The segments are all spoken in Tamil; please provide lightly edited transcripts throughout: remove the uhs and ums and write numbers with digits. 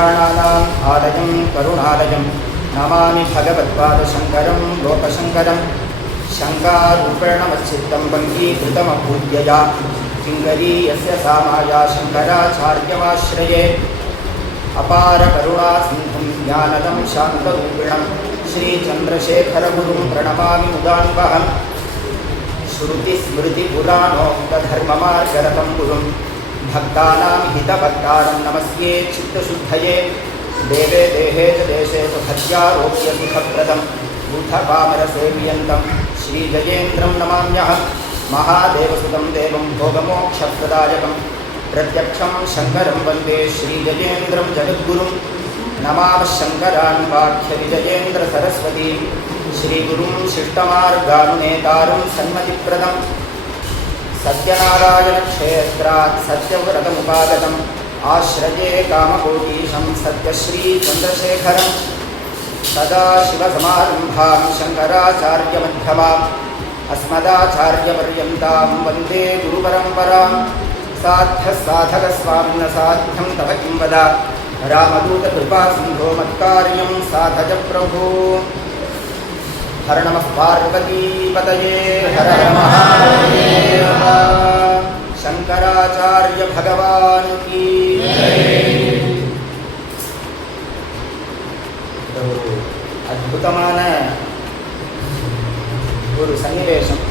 पुराणानाम् आलयं करुणालयं नमामि भगवत्पादशङ्करं लोकशङ्करं शङ्कारूपेण मच्चित्तं पङ्कीकृतमभूद्यया किङ्करी यस्य सामाया शङ्कराचार्यमाश्रये अपारकरुणासिन्धुं ज्ञानदं शान्तरूपिणं श्रीचन्द्रशेखरगुरुं प्रणमामि मुदान्वहम् श्रुतिस्मृतिपुराणोक्तधर्ममार्गरतं गुरुं भक्तानां हितभक्तारं नमस्ये चित्तशुद्धये देवे देहे च देशे च भक्त्यारोग्य सुखप्रदं बुधपामरसेव्यन्तं श्रीजयेन्द्रं नमाम्यहं महादेवसुतं देवं भोगमोक्षप्रदायकं प्रत्यक्षं शङ्करं वन्दे श्रीजयेन्द्रं जगद्गुरुं नमामः शङ्करान् वाक्यविजयेन्द्रसरस्वतीं श्रीगुरुं शिष्टमार्गानुनेतारं सन्मतिप्रदं सत्यनारायणक्षेत्रात् सत्यव्रतमुपागतम् आश्रये कामकोटीशं सत्यश्रीचन्द्रशेखरं सदाशिवसमारम्भां शङ्कराचार्यमध्यमाम् अस्मदाचार्यपर्यन्तां वन्दे गुरुपरम्परां साध्यसाधकस्वामिनसाध्यं तव किं वद रामदूतकृपासिन्धो मत्कार्यं साधज प्रभो हर नमः पार्वतीपतये हर महादेव शंकराचार्य भगवान की अद्भुतமான ஒரு சன்னிவேஷம்.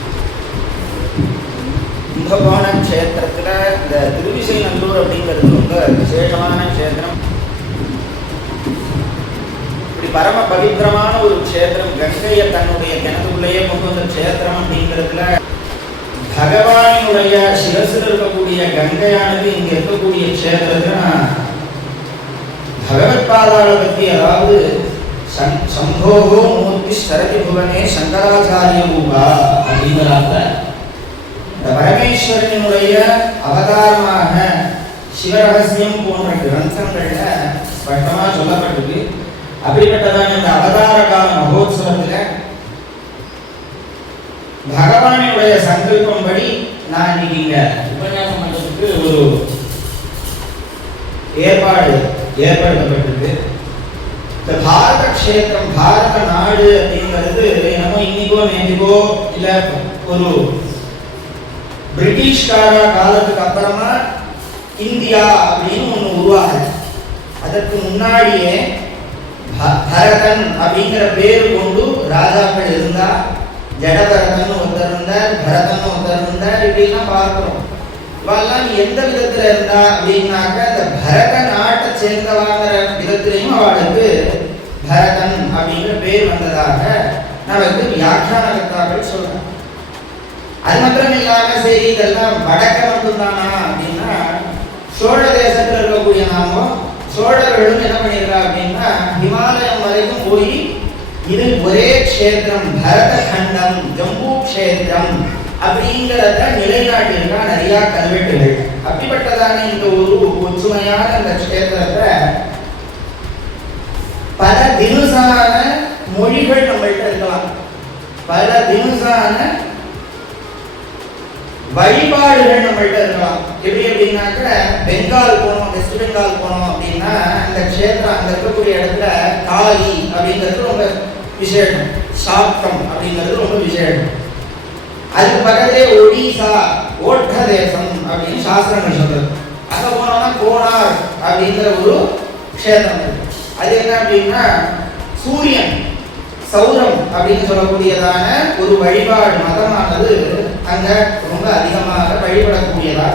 கும்பகோண க்ஷேத்திரத்தில் இந்த திருவிசைநல்லூர் அப்படிங்கிறது ரொம்ப விசேஷமான க்ஷேத்திரம். இப்படி பரம பவித்திரமான ஒரு க்ஷேத்திரம், கங்கையை தன்னுடைய கிணத்துக்குள்ளேயே கொண்டு வந்த க்ஷேத்திரம் அப்படிங்கிறதுல பகவானுடைய சிரசில் இருக்கக்கூடிய கங்கையானது இங்கே இருக்கக்கூடிய க்ஷேத்திரத்தில் பகவத்பாதாள பற்றி, அதாவது சம்போகோ மூர்த்தி சரதி புவனே சங்கராச்சாரிய ரூபா அப்படிங்கிறாங்க. இந்த பரமேஸ்வரனுடைய அவதாரமாக சிவரகசியம் போன்ற கிரந்தங்கள்ல ஸ்பஷ்டமா சொல்லப்பட்டிருக்கு. அப்படிப்பட்டதான இந்த அவதார கால மகோத்சவத்தில் பகவானுடைய சங்கல்பம் படி நான் இன்னைக்கு இங்க உபன்யாசம் பண்றதுக்கு ஒரு ஏற்படுத்தப்பட்டிருக்கு. இந்த பாரத கஷேத்திரம், பாரத நாடு அப்படிங்கிறது நம்ம இன்னைக்கோ நேற்றுக்கோ இல்ல ஒரு பிரிட்டிஷ்கார காலத்துக்கு அப்புறமா இந்தியா அப்படின்னு ஒன்று உருவாகுது. அதற்கு முன்னாடியே பரதன் அப்படிங்கிற பேர் கொண்டு ராஜாக்கள் இருந்தா, ஜடபரதன் ஒருத்தர் இருந்தார், பரதன் ஒருத்தர் இருந்தார், இப்படிலாம் பார்க்கிறோம். இவெல்லாம் எந்த விதத்துல இருந்தா அப்படின்னாக்க இந்த பரத நாட்டை சேர்ந்தவாங்கிற விதத்திலையும் அவளுக்கு பரதன் அப்படிங்கிற பேர் வந்ததாக நமக்கு வியாக்கியானகர்த்தாக்கள் சொல்றாங்க. அது மாத்திரம் இல்லாம சரி இதெல்லாம் வடக்க மட்டும்தானா அப்படின்னா, சோழ தேசத்துல இருக்கக்கூடிய நாமோ சோழர்களும் என்ன பண்ணிருக்கா அப்படின்னா ஹிமாலயம் வரைக்கும் போய் இது ஒரே க்ஷேத்திரம், பரத கண்டம், ஜம்பு க்ஷேத்திரம் அப்படிங்கிறத நிலைநாட்டியிருக்கா நிறைய கல்வெட்டுகள். அப்படிப்பட்டதான இந்த ஒரு ஒற்றுமையான இந்த க்ஷேத்திரத்தை பல தினுசான மொழிகள் நம்மள்கிட்ட இருக்கலாம், பல தினுசான வழிபாடுகள் நம்மள்கிட்ட இருக்கலாம். எப்படி அப்படின்னாக்க பெங்கால் போனோம், வெஸ்ட் பெங்கால் போனோம் அப்படின்னா அந்த க்ஷேத்திரம் அங்க இருக்கக்கூடிய இடத்துல காளி அப்படிங்கிறது ரொம்ப விசேஷம், சாப்தம் அப்படிங்கிறது ரொம்ப விசேஷம். அதுக்கு பக்கத்திலே ஒடிசா ஓட்ட தேசம் அப்படின்னு சாஸ்திரங்கள் சொல்றது. அங்க போனோம்னா கோனார் அப்படிங்கிற ஒரு க்ஷேத்திரம் இருக்கு. அது என்ன அப்படின்னா சூரியன் சௌரம் அப்படின்னு சொல்லக்கூடியதான ஒரு வழிபாடு மதமானது அங்க ரொம்ப அதிகமாக வழிபடக்கூடியதா.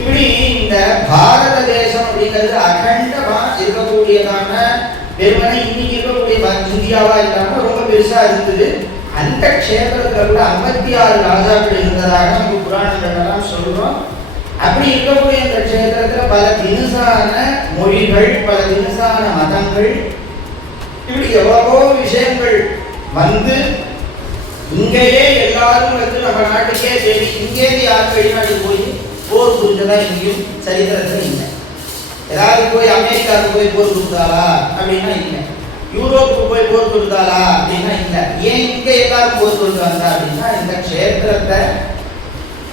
இப்படி இந்த பாரத தேசம் அப்படிங்கிறது அகண்டமா இருக்கக்கூடியதான வெறுமனை இன்னைக்கு இருக்கக்கூடிய இந்தியாவா இல்லாம ரொம்ப பெருசா இருந்தது. அந்த க்ஷேத்திரத்துல கூட 56 ராஜாக்கள் இருந்ததாக நம்ம புராணங்கள் எல்லாம் சொல்றோம். அப்படி இருக்கக்கூடிய இந்த க்ஷேத்திரத்துல பல தினுசான மொழிகள், பல தினுசான மதங்கள், இப்படி எவ்வளவோ விஷயங்கள் வந்து இங்கேயே எல்லாரும் வந்து நம்ம நாட்டுக்கே சரி, இங்கே யாரும் வெளிநாட்டுக்கு போய் போர் புரிஞ்சதா எங்கேயும் சரித்திரத்துல இல்லை. ஏதாவது போய் அமெரிக்காவுக்கு போய் போர் கொடுத்தாளா அப்படின்னா இல்லை, யூரோப்புக்கு போய் போர் கொடுத்தாளா அப்படின்னா இல்லை. ஏன் இங்க எல்லாரும் போர் கொடுத்தாங்க அப்படின்னா இந்த க்ஷேத்திரத்தை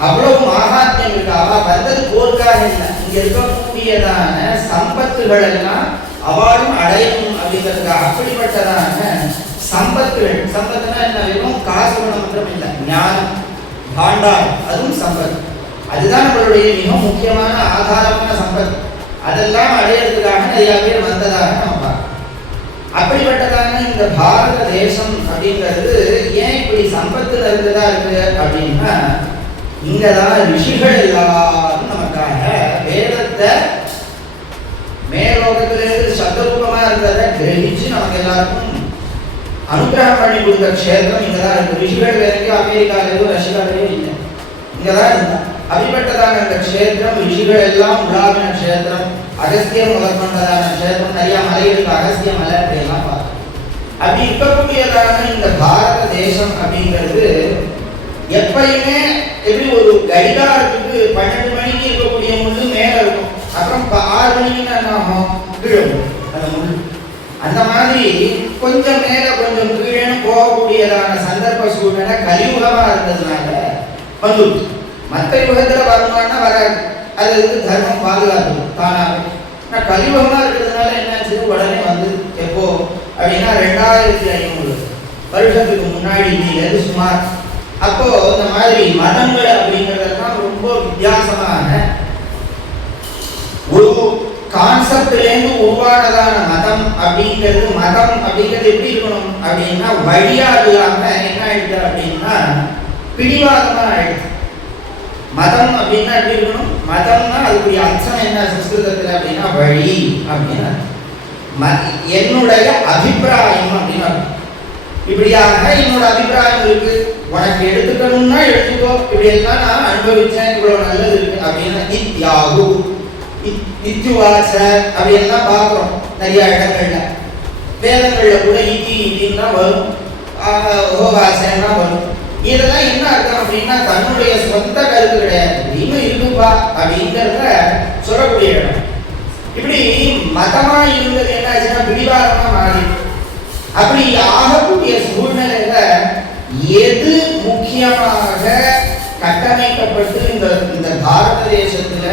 அவ்வளவு மகாத்மியம் இருக்கு. அவ வந்தது போர்க்காக இல்லை, இங்க இருக்கக்கூடியதான சம்பத்துகள் எல்லாம் அவளும் அடையணும் அப்படிங்கிறதுக்காக அப்படிப்பட்டதான சம்பத்துகள். சம்பத்துனா என்ன, வெறும் காசு குணம் மட்டும் இல்லை, ஞானம் பாண்டாரம் அதுவும் சம்பத். அதுதான் நம்மளுடைய மிக முக்கியமான ஆதாரமான சம்பத். அதெல்லாம் அடையிறதுக்காக நிறைய பேர் வந்ததாக நம்ம பார்க்கணும். அப்படிப்பட்டதான இந்த பாரத தேசம் அப்படிங்கிறது ஏன் இப்படி சம்பத்துல இருந்ததா இருக்கு அப்படின்னா, இங்கதான் ரிஷிகள் எல்லாரும் நமக்காக வேதத்தை மேலோகத்திலிருந்து சப்தரூபமா இருக்கிறத கிரகிச்சு நமக்கு எல்லாருக்கும் அனுகிரகம் பண்ணி கொடுத்த க்ஷேத்திரம் இங்கதான் இருக்கு. ரிஷிகள் வேற எங்கேயும் அமெரிக்காலேயோ ரஷ்யாலேயோ இல்லை, இங்கதான் இருந்தா. அப்படிப்பட்டதான இந்த க்ஷேத்திரம் ரிஷிகள் எல்லாம் உலாவின க்ஷேத்திரம், அகஸ்தியம் முதற்கொண்டதான க்ஷேத்திரம், நிறைய மலைகளுக்கு அகஸ்திய மலை அப்படியெல்லாம் பார்த்தோம். அப்படி இருக்கக்கூடியதான இந்த பாரத தேசம் அப்படிங்கிறது எப்பயுமே எப்படி ஒரு கடிகாரத்துக்கு 12 மணிக்கு இருக்கக்கூடிய முள்ளு மேல இருக்கும், அப்புறம் 6 மணிக்கு என்ன ஆகும், கீழும் அந்த முள்ளு. அந்த மாதிரி கொஞ்சம் மேல கொஞ்சம் கீழே போகக்கூடியதான சந்தர்ப்ப சூழ்நிலை கலியுகமா இருந்ததுனால வந்து மற்ற யுகத்துல வருமானா வராது, அது தர்மம் பாதுகாக்கும் தானாக. ஆனால் கலியுகமா இருக்கிறதுனால என்னாச்சு, உடனே வந்து எப்போ அப்படின்னா 2500 வருஷத்துக்கு முன்னாடி இருந்து சுமார். அப்போ இந்த மாதிரி மதங்கள் அப்படிங்கிறதெல்லாம் ரொம்ப வித்தியாசமான ஒரு கான்செப்ட்லேருந்து உருவானதான மதம் அப்படிங்கிறது. மதம் அப்படிங்கிறது எப்படி இருக்கணும் அப்படின்னா வழியா இல்லாம என்ன ஆயிடுது அப்படின்னா பிடிவாதமா ஆயிடுது. மதம் அப்படின்னா எப்படி இருக்கணும், மதம்னா அதுக்குரிய அர்த்தம் என்ன சம்ஸ்கிருதத்தில் அப்படின்னா வழி அப்படின்னா என்னுடைய அபிப்பிராயம் அப்படின்னா இப்படியாக என்னோட அபிப்பிராயம் இருக்கு, உனக்கு எடுத்துக்கணும்னா எடுத்துக்கோ, இப்படி எல்லாம் நான் அனுபவிச்சேன், இவ்வளவு நல்லது இருக்கு அப்படின்னா இத்யாகு இத்யுவாச அப்படி எல்லாம் பார்க்கிறோம் நிறைய இடங்கள்ல. வேதங்கள்ல கூட இத்தி இத்தின்னா வரும், ஓவாசன்னா வரும். இதெல்லாம் என்ன அர்த்தம் அப்படின்னா தன்னுடைய சொந்த கருத்து கிடையாது, இன்னும் இருக்குப்பா அப்படிங்கிறத சொல்லக்கூடிய இடம். இப்படி மதமா இருந்தது என்ன ஆச்சுன்னா பிடிவாதமா மாறி. அப்படி ஆகக்கூடிய சூழ்நிலையில எது முக்கியமாக கட்டமைக்கப்பட்டு இந்த பாரத தேசத்துல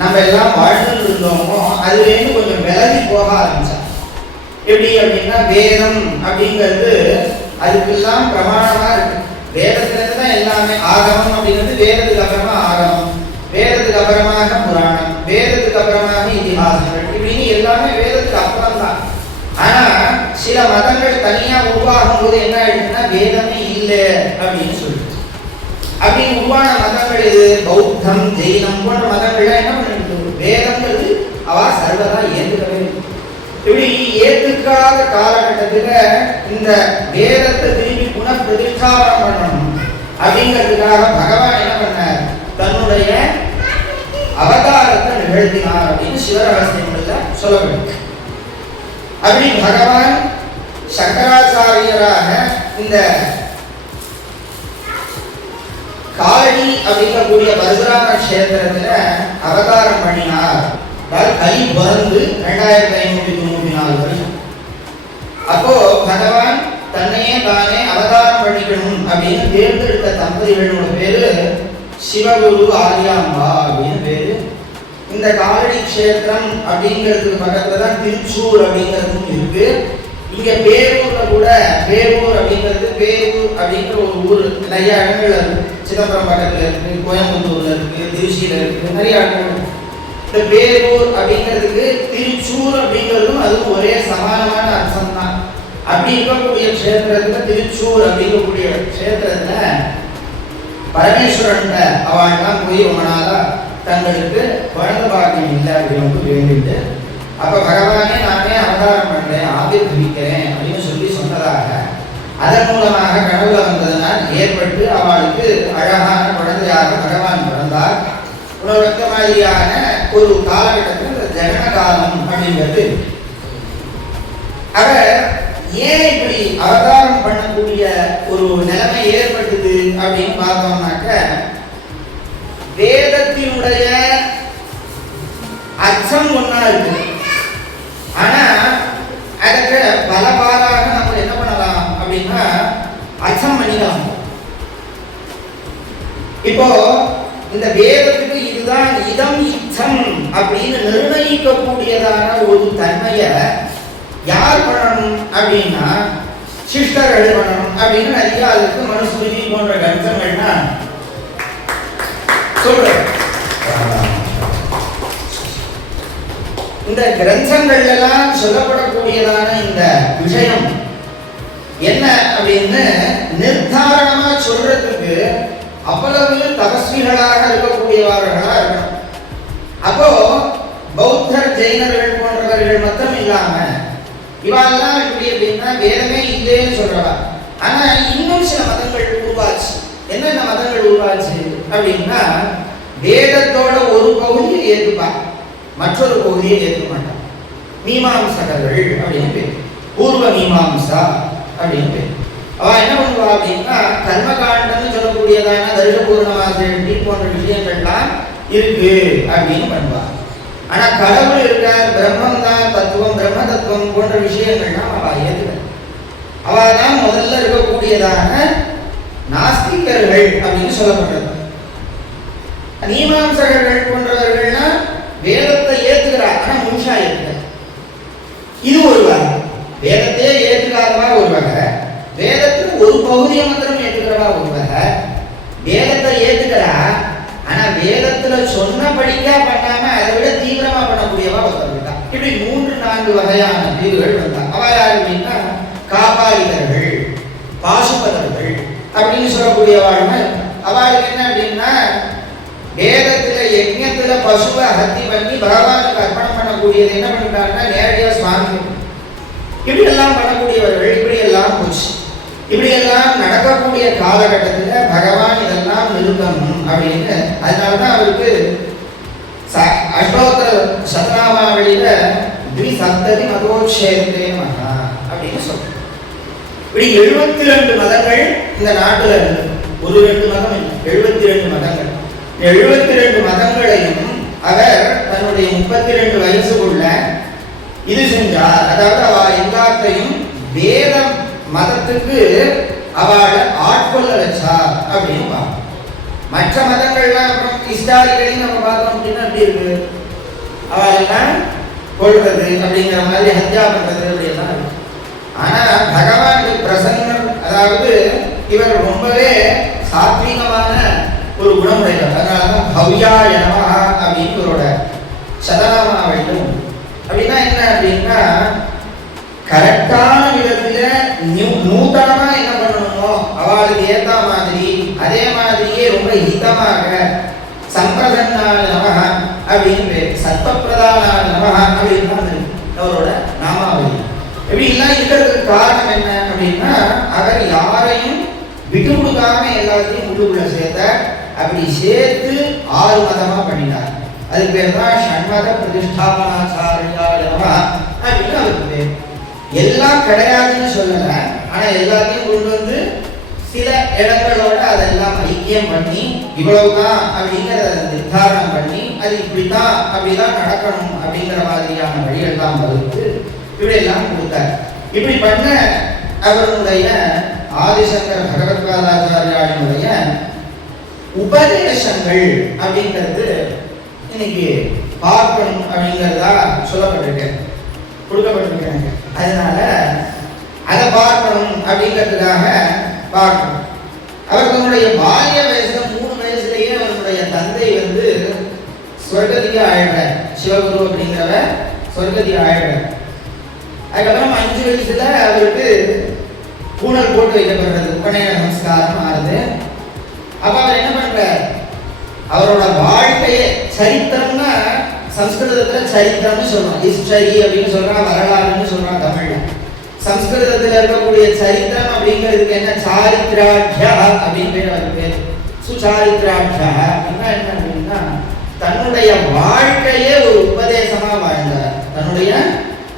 நம்ம எல்லாம் வாழ்ந்து இருந்தோமோ அதுலேருந்து கொஞ்சம் விலகி போக ஆரம்பிச்சா. எப்படி அப்படின்னா வேதம் அப்படிங்கிறது அதுக்கெல்லாம் பிரமாணமா இருக்கு. வேதத்துல தான் எல்லாமே. ஆகமம் அப்படிங்கிறது வேதத்துக்கு அப்புறமா ஆகமம், வேதத்துக்கு அப்புறமாக புராணம், வேதத்துக்கு அப்புறமாக இதிகாசங்கள், இப்படின்னு எல்லாமே வேதத்துக்கு அப்புறம் தான். ஆனா சில மதங்கள் தனியா உருவாகும் போது என்ன ஆயிடுச்சுன்னா வேதமே இல்லை அப்படின்னு சொல்லிட்டு அப்படி உருவான மதங்கள் இது பௌத்தம் ஜெயினம் போன்ற மதங்கள்லாம் என்ன பண்ணிட்டு வேதம்ங்கிறது அவ சர்வதா ஏற்றுக்கவே. இப்படி ஏற்றுக்காத காலகட்டத்துல இந்த வேதத்தை திரும்பி புனப்பிரதிஷ்டாபனம் பண்ணணும் அப்படிங்கிறதுக்காக பகவான் என்ன பண்ணார், தன்னுடைய அவதாரத்தை நிகழ்த்தினார் அப்படின்னு சிவரகசியங்கள்ல சொல்லப்படும். அப்படி பகவான் சங்கராச்சாரியராக இந்த காலடி அப்படிங்கக்கூடிய பரசுராம கஷேத்திரத்துல அவதாரம் பண்ணினார். அதாவது கலி பிறந்து 2594 வருஷம். அப்போ பகவான் தன்னையே தானே அவதாரம் பண்ணிக்கணும் அப்படின்னு தேர்ந்தெடுத்த தம்பதிகளோட பேரு சிவகுரு ஆரியாம்பா அப்படின்னு பேரு. இந்த காலடி கஷேத்திரம் அப்படிங்கிறதுக்கு பக்கத்துல தான் திருச்சூர் அப்படிங்கிறதும் இருக்கு. இங்க பேரூர்ல கூட பேரூர் அப்படிங்கிறது பேரூர் அப்படிங்கிற ஒரு ஊர் நிறைய இடங்கள்ல இருக்கு. சிதம்பரம் பக்கத்துல இருக்கு, கோயம்புத்தூர்ல இருக்கு, திருச்சியில இருக்கு, நிறைய இடங்கள். இந்த பேரூர் அப்படிங்கிறதுக்கு திருச்சூர் அப்படிங்கிறதும் அதுவும் ஒரே சமானமான அர்த்தம் தான். அப்படி இருக்கக்கூடிய கஷேத்திரத்துல திருச்சூர் அப்படிங்கக்கூடிய கஷேத்திரத்துல பரமேஸ்வரன் அவள்லாம் போய் ரொம்ப நாளா தங்களுக்கு குழந்தை பாக்கியம் இல்லை அப்படின்னு வேண்டிட்டு, அப்ப பகவானே நானே அவதாரம் பண்றேன், ஆவிர்வவிக்கிறேன் அப்படின்னு சொல்லி சொன்னதாக அதன் மூலமாக கனவுல வந்ததனால் ஏற்பட்டு அவளுக்கு அழகான குழந்தையாக பகவான் பிறந்தார். உணவற்ற மாதிரியான ஒரு காலகட்டத்தில் ஜனன காலம் அப்படிங்கிறது. அவர் ஏன் இப்படி அவதாரம் பண்ணக்கூடிய ஒரு நிலைமை ஏற்பட்டது அப்படின்னு பார்த்தோம்னாக்க, வேதத்தினுடைய அர்த்தம் ஒன்னா இருக்கு, ஆனா அதுக்கு பல பாலாக நம்ம என்ன பண்ணலாம் அப்படின்னா அர்த்தம் பண்ணிக்கலாம். இப்போ இந்த வேதத்துக்கு இதுதான் இதம் இச்ச சுத்தம் அப்படின்னு நிர்ணயிக்கக்கூடியதான ஒரு தன்மையை யார் பண்ணணும் அப்படின்னா சிஷ்டர்கள் பண்ணணும் அப்படின்னு நிறைய அதுக்கு மனுஸ்மிருதி போன்ற கிரந்தங்கள்னா சொல்றேன். இந்த கிரந்தங்கள் எல்லாம் சொல்லப்படக்கூடியதான இந்த விஷயம் என்ன அப்படின்னு நிர்தாரணமா சொல்றதுக்கு அவ்வளவு தபஸ்விகளாக இருக்கக்கூடியவர்களா இருக்கணும். அப்போ பௌத்தர் ஜெயினர்கள் போன்றவர்கள் மட்டும் இல்லாம இவாளெல்லாம் எப்படி அப்படின்னா வேதமே இல்லைன்னு சொல்றவா. ஆனா இன்னும் சில மதங்கள் உருவாச்சு. என்னென்ன மதங்கள் உருவாச்சு அப்படின்னா வேதத்தோட ஒரு பகுதியை ஏற்றுப்பா, மற்றொரு பகுதியை ஏற்க மாட்டான். மீமாம்சகர்கள் அப்படின்னு பேர், பூர்வ மீமாம்சா அப்படின்னு பேர். அவ என்ன பண்ணுவா அப்படின்னா கர்மகாண்டம்னு சொல்லக்கூடியதான தரிச பூர்ணமாசி போன்ற விஷயங்கள்லாம் இருக்கு அப்படின்னு பண்ணுவா. ஆனா கடவுள் இருக்கார், பிரம்மம் தான் தத்துவம், பிரம்ம தத்துவம் போன்ற விஷயங்கள்லாம் அவ ஏற்றுக்க. அவ தான் முதல்ல இருக்கக்கூடியதான நாஸ்திகர்கள் அப்படின்னு சொல்லப்படுறது. மீமாம்சகர்கள் போன்றவர்கள்னா வேதத்தை ஏத்துக்கிறார், ஆனா முழுசா ஏற்றுக்க. இது ஒரு வகை. வேதத்தையே ஏற்றுக்காதவா ஒரு வகை, வேதத்துல ஒரு பகுதியை மாத்திரம் ஏற்றுக்கிறவா ஒரு வகை, வேதத்தை ஏத்துக்கிறா ஆனா வேதத்துல சொன்னபடிக்கா பண்ணாம அதை விட தீவிரமா பண்ணக்கூடியவா ஒருத்தர். இப்படி 3-4 வகையான பிரிவுகள் வந்தாங்க. அவ யாரு அப்படின்னா காபாலிகர்கள், பாசுபதர்கள் அப்படின்னு சொல்லக்கூடியவாழ்னா அவளுக்கு என்ன அப்படின்னா வேதத்துல யஜ்ஞத்துல பசுவை ஹத்தி பண்ணி பகவானுக்கு அர்ப்பணம் பண்ணக்கூடியது என்ன பண்ணிட்டாங்கன்னா நேரடியா சுவாமி இப்படி எல்லாம் பண்ணக்கூடியவர்கள். இப்படி எல்லாம் போச்சு. இப்படி எல்லாம் நடக்கக்கூடிய காலகட்டத்துல பகவான் இதெல்லாம் நிறுத்தணும் அப்படின்னு அதனாலதான் அவருக்கு அஷ்டோத்தர சதநாமாவளியில த்விசப்ததி மதோட்சேதே மகா அப்படின்னு சொல்றேன். இப்படி 72 மதங்கள் இந்த நாட்டுல இருந்து, ஒரு 2 மதம் இல்லை, 72 மதங்கள். 72 மதங்களையும் அவர் தன்னுடைய 32 வயசுக்குள்ள இது செஞ்சார். அதாவது அவ எல்லாத்தையும் வேத மதத்துக்கு அவளை ஆட்கொள்ள வச்சார் அப்படின்னு பார்ப்போம். மற்ற மதங்கள்லாம் அப்புறம் ஹிஸ்டாரிக்கலையும் நம்ம பார்த்தோம் அப்படின்னா எப்படி இருக்கு, அவளெல்லாம் கொள்றது அப்படிங்கிற மாதிரி ஹத்யா பண்றது அப்படியெல்லாம் இருக்கு. ஆனா பகவானுக்கு பிரசன்னம், அதாவது இவர் ரொம்பவே சாத்வீகமான ஒரு குணமுடையவர். அதனாலதான் பவ்யாய நமஹ அப்படின்னு இவரோட சதநாமாவளியும். அப்படின்னா என்ன அப்படின்னா கரெக்டான விதத்துல நூதனமா என்ன பண்ணணுமோ அவளுக்கு ஏத்த மாதிரி அதே மாதிரியே ரொம்ப ஹிதமாக சம்பிரதன்னான நமஹ அப்படின்னு பேர், சத்வப்பிரதானான நமஹ அப்படின்னு அவரோட நாமாவளி. இப்படி எல்லாம் இருக்கிறதுக்கு காரணம் என்ன அப்படின்னா அவர் யாரையும் விட்டு கொடுக்காம எல்லாத்தையும் உள்ளுக்குள்ள சேர்த்த. அப்படி சேர்த்து 6 மதமா பண்ணினார். அதுக்கு பேர் தான் ஷண்மத பிரதிஷ்டாபனாச்சாரியாய நமஹ அப்படின்னு அவருக்கு பேர். எல்லாம் கிடையாதுன்னு சொல்லல, ஆனா எல்லாத்தையும் கொண்டு வந்து சில இடங்களோட அதெல்லாம் ஐக்கியம் பண்ணி இவ்வளவுதான் அப்படிங்கிறத நிர்தாரணம் பண்ணி அது இப்படித்தான் அப்படிதான் நடக்கணும் அப்படிங்கிற மாதிரியான வழிகள் தான் வகுத்து இப்படி எல்லாம் கொடுத்தார். இப்படி பண்ண அவருடைய ஆதிசங்கர பகவத்பாதாச்சாரியாருடைய உபதேசங்கள் அப்படிங்கிறது இன்னைக்கு பார்க்கணும் அப்படிங்கிறதா சொல்லப்பட்டிருக்கு, கொடுக்கப்பட்டிருக்கிறாங்க. அதனால அதை பார்க்கணும் அப்படிங்கிறதுக்காக பார்க்கணும். அவர் தன்னுடைய பால்ய வயசுல 3 வயசுலேயே அவருடைய தந்தை வந்து சொர்க்கதியா ஆயிடுறார். சிவகுரு அப்படிங்கிறவர் சொர்க்கதியா ஆயிடுறார். அதுக்கப்புறம் 5 வயசுல அவருக்கு பூணல் போட்டு வைக்கப்படுறது, உபநயன நமஸ்காரம் ஆறுது. அப்ப அவர் என்ன பண்றார், அவரோட வாழ்க்கையே சரித்திரம்னா சம்ஸ்கிருதத்துல சரித்திரம்னு சொல்றோம், ஹிஸ்டரி அப்படின்னு சொல்றான், வரலாறுன்னு சொல்றான் தமிழ்ல. சம்ஸ்கிருதத்துல இருக்கக்கூடிய சரித்திரம் அப்படிங்கிறதுக்கு என்ன சாரித்ராட்யா அப்படின்னு பேர், அவருக்கு பேர் சுசாரித்ராட்யா. அப்படின்னா என்ன அப்படின்னா தன்னுடைய வாழ்க்கையே ஒரு உபதேசமா வாழ்ந்தார், தன்னுடைய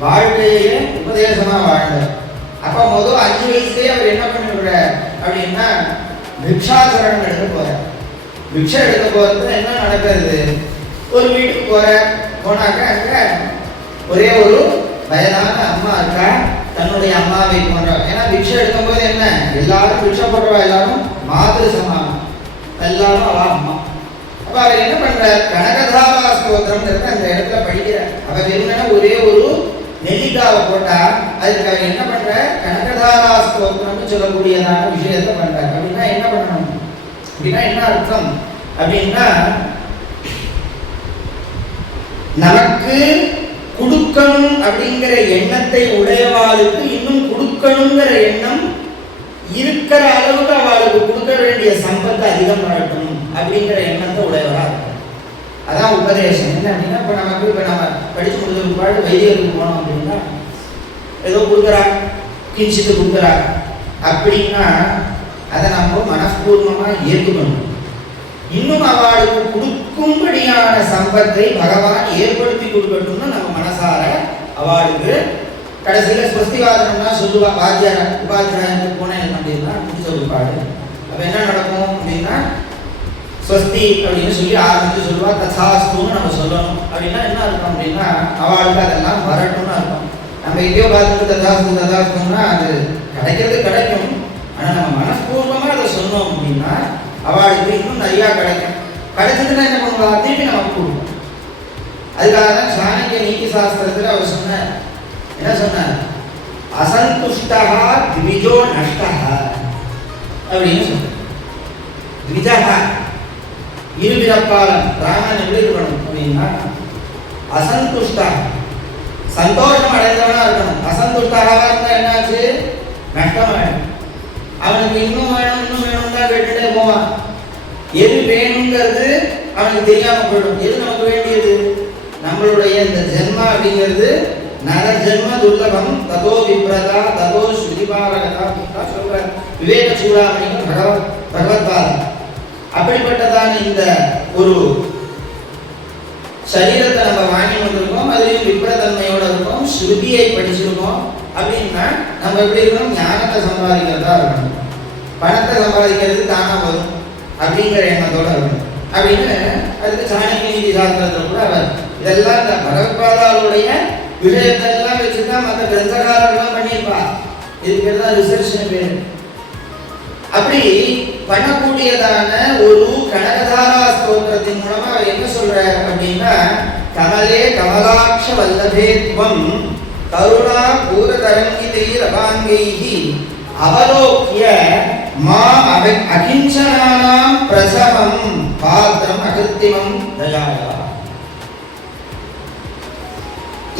வாழ்க்கையே உபதேசமா வாழ்ந்தார். அப்ப முதல் 5 வயசுலயே அவர் என்ன பண்ணிடுறார் அப்படின்னா பிக்ஷாசரணம் எடுக்க போறார். பிக்ஷை எடுக்க போறது என்ன நடக்கிறது, ஒரு வீட்டுக்கு போனாக்க அங்க ஒரே ஒரு வயதான அம்மா இருக்கா, தன்னுடைய அம்மாவை போன்ற. ஏன்னா பிக்ஷை எடுக்கும் போது என்ன எல்லாரும் பிக்ஷை போடுறவா எல்லாரும் மாதிரி சமானம், எல்லாரும் அவ அம்மா. அப்ப அவர் என்ன பண்றார், கனகதாரா ஸ்தோத்திரம்ங்கிறத அந்த இடத்துல படிக்கிறார். அவர் வெறுமனே ஒரே ஒரு நெல்லிக்காவை போட்டா அதுக்கு அவர் என்ன பண்ற, கனகதாரா ஸ்தோத்திரம்னு சொல்லக்கூடியதான விஷயத்தை பண்றார். அப்படின்னா என்ன பண்ணணும் அப்படின்னா என்ன அர்த்தம் அப்படின்னா, நமக்கு கொடுக்கணும் அப்படிங்கிற எண்ணத்தை உடையவாளுக்கு இன்னும் கொடுக்கணுங்கிற எண்ணம் இருக்கிற அளவுக்கு அவளுக்கு கொடுக்க வேண்டிய சம்பத்தை அதிகம் வரட்டும் அப்படிங்கிற எண்ணத்தை உடையவரா இருக்கும். அதான் உபதேசம். என்ன அப்படின்னா, இப்போ நம்ம படிச்சு முடிஞ்ச பாட்டு வைத்தியருக்கு போனோம் அப்படின்னா ஏதோ கொடுக்குறா, கிஞ்சித்து கொடுக்குறா அப்படின்னா அதை நம்ம மனப்பூர்வமாக ஏற்றுக்கணும். இன்னும் அவளுக்கு கொடுக்கும்படியான சம்பத்தை பகவான் ஏற்படுத்தி கொடுக்கட்டும்னு நம்ம மனசார அவளுக்கு கடைசியில் ஸ்வஸ்திவாதனம்னா சொல்லுவா. உபாத்தியாயத்துக்கு போனேன் அப்படின்னா முடிச்ச ஒரு பாடு. அப்போ என்ன நடக்கும் அப்படின்னா, ஸ்வஸ்தி அப்படின்னு சொல்லி ஆரம்பித்து சொல்லுவா. ததாஸ்துன்னு நம்ம சொல்லணும். அப்படின்னா என்ன அர்த்தம் அப்படின்னா, அவளுக்கு அதெல்லாம் வரட்டும்னு அர்த்தம். நம்ம எங்கேயோ பார்த்துட்டு ததாஸ்துன்னா அது கிடைக்கிறது கிடைக்கும். ஆனால் நம்ம மனப்பூர்வமாக அதை சொன்னோம் அப்படின்னா அவளுக்கு இன்னும் நிறையா கிடைக்கும். கிடைச்சதுன்னா என்ன பண்ணுவா, திருப்பி நமக்கு கொடுக்கும். அதுக்காக தான் சாணக்கிய நீதி சாஸ்திரத்தில் அவர் சொன்னார். என்ன சொன்னார், அசந்துஷ்டா த்விஜோ நஷ்டா அப்படின்னு சொன்னார். த்விஜா இருபிறப்பாளன் ராமன் எப்படி இருக்கணும் அப்படின்னா, அசந்துஷ்டா சந்தோஷம் அடைந்தவனா இருக்கணும். அசந்துஷ்டாக இருந்தால் என்னாச்சு, நஷ்டமாயிடும். அவனுக்கு இன்னும் வேணும் இன்னும் வேணும் தான் கேட்டுட்டே போவான். எது வேணுங்கிறது அவனுக்கு தெரியாம போயிடும். எது நமக்கு வேண்டியது, நம்மளுடைய இந்த ஜென்மா அப்படிங்கிறது நர ஜென்ம துர்லபம், ததோ விப்ரதா ததோ ஸ்ருதிபாரகதா அப்படின்னா சொல்ற விவேக சூடாமணிக்கு பகவத்பாதம். அப்படிப்பட்டதான இந்த ஒரு சரீரத்தை நம்ம வாங்கி வந்திருக்கோம். அதுலேயும் விப்ரதன்மையோட இருக்கும், ஸ்ருதியை படிச்சிருக்கோம். அப்படின்னா நம்ம எப்படி இருக்கணும், ஞானத்தை சம்பாதிக்கிறதா இருக்கணும். பணத்தை சம்பாதிக்கிறது தானா வரும் அப்படிங்கிற எண்ணத்தோட இருக்கணும். அப்படின்னு அதுக்கு சாணக்கிய நீதி சாஸ்திரத்தில் கூட அவர் இதெல்லாம் இந்த பகவத்பாதாவுடைய விஷயத்தெல்லாம் வச்சுதான் மற்ற கிரந்தகாரர்கள்லாம் பண்ணியிருப்பா. இதுக்கு பேர் தான் ரிசர்ச்னு பேர். அப்படி பண்ணக்கூடியதான ஒரு கனகதாரா ஸ்தோத்திரத்தின் மூலமா அவர் என்ன சொல்ற அப்படின்னா, கமலே கமலாட்ச வல்லபேத்வம் கருணா பூரதரங்கிதைர் அபாங்கைஹி அவலோக்ய மாம் அகிஞ்சனானாம் பிரசவம் பாத்திரம் அகிருத்திமம் தயாயா.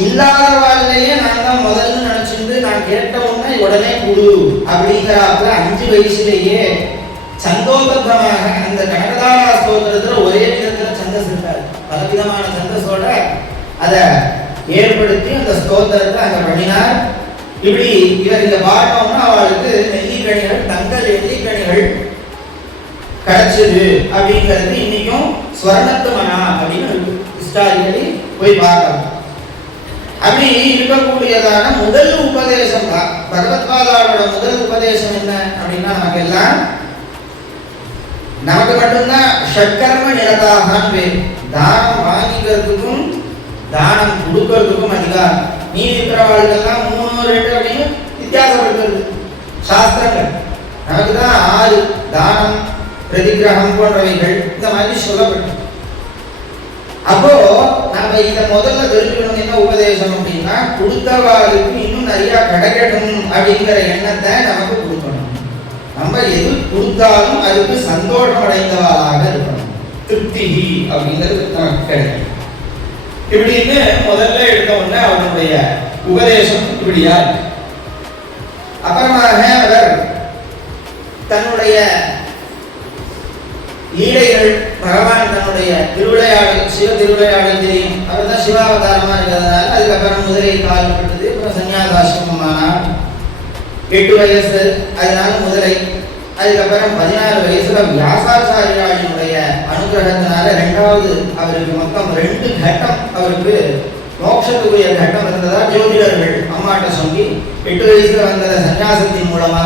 இல்லாதவாழ்லையே நான் தான் முதல்ல நினைச்சிருந்து நான் கேட்ட உடனே உடனே கொடு அப்படிங்கிறாப்புல 5 வயசுலேயே சந்தோபத்தமாக அந்த கனகதாரா ஸ்தோத்திரத்துல ஒரே விதத்துல சந்தஸ் இருக்காரு. பலவிதமான சந்தஸோட அதை ஏற்படுத்தி அந்த ஸ்தோத்திரத்தை அங்க பண்ணினார். இப்படி இவர் இந்த பாட்டம்னா அவளுக்கு நெல்லிக்கணிகள், தங்கள் நெல்லிக்கணிகள் கிடைச்சது அப்படிங்கிறது இன்னைக்கும் ஸ்வர்ணத்து மனா அப்படின்னு ஹிஸ்டாரிக்கலி போய் பார்க்கலாம். அப்படி இருக்கக்கூடியதான முதல் உபதேசம் தான் பகவத்பாதாவோட முதல் உபதேசம் என்ன அப்படின்னா, நமக்கு மட்டும்தான் ஷட்கர்ம நிரதாகான்னு பேர். தானம் வாங்கிக்கிறதுக்கும் தானம் கொடுக்கறதுக்கும் அதிகாரம். நீ இருக்கிறவாளுக்கெல்லாம் 3 2 அப்படின்னு வித்தியாசப்படுத்துறது சாஸ்திரங்கள். நமக்கு தான் 6 தானம் பிரதிகிரகம் போன்றவைகள் இந்த மாதிரி சொல்லப்பட்டு. அப்போ நம்ம இதை முதல்ல தெரிஞ்சுக்கணும். என்ன உபதேசம் அப்படின்னா, கொடுத்தவாளுக்கு இன்னும் நிறைய கிடைக்கணும் அப்படிங்கிற எண்ணத்தை நமக்கு கொடுக்கணும். நம்ம எது கொடுத்தாலும் அதுக்கு சந்தோஷம் அடைந்தவாளாக இருக்கணும். திருப்தி அப்படிங்கிறது நமக்கு கிடைக்கும். இப்படின்னு முதல்ல எடுத்த உடனே அவனுடைய உபதேசம் இப்படியா. அப்புறமாக அவர் தன்னுடைய லீலைகள், பகவான் தன்னுடைய திருவிளையாடல், சிவ திருவிளையாடல் தெரியும். அவர் தான் சிவாவதாரமா இருக்கிறதுனால அதுக்கப்புறம் முதலை கால்பட்டது. அப்புறம் சன்னியாசாசிரமமானார். 8 வயசு, அதனால முதலை. அதுக்கப்புறம் 16 வயசுல வியாசாச்சாரியாளினுடைய அனுகிரகத்தினால 2வது அவருக்கு மொத்தம் 2 கட்டம் அவருக்கு மோட்சத்துக்குரிய கட்டம் இருந்ததா ஜோதிடர்கள் அம்மாட்ட சொல்லி 8 வயசுல வந்த சன்னியாசத்தின் மூலமா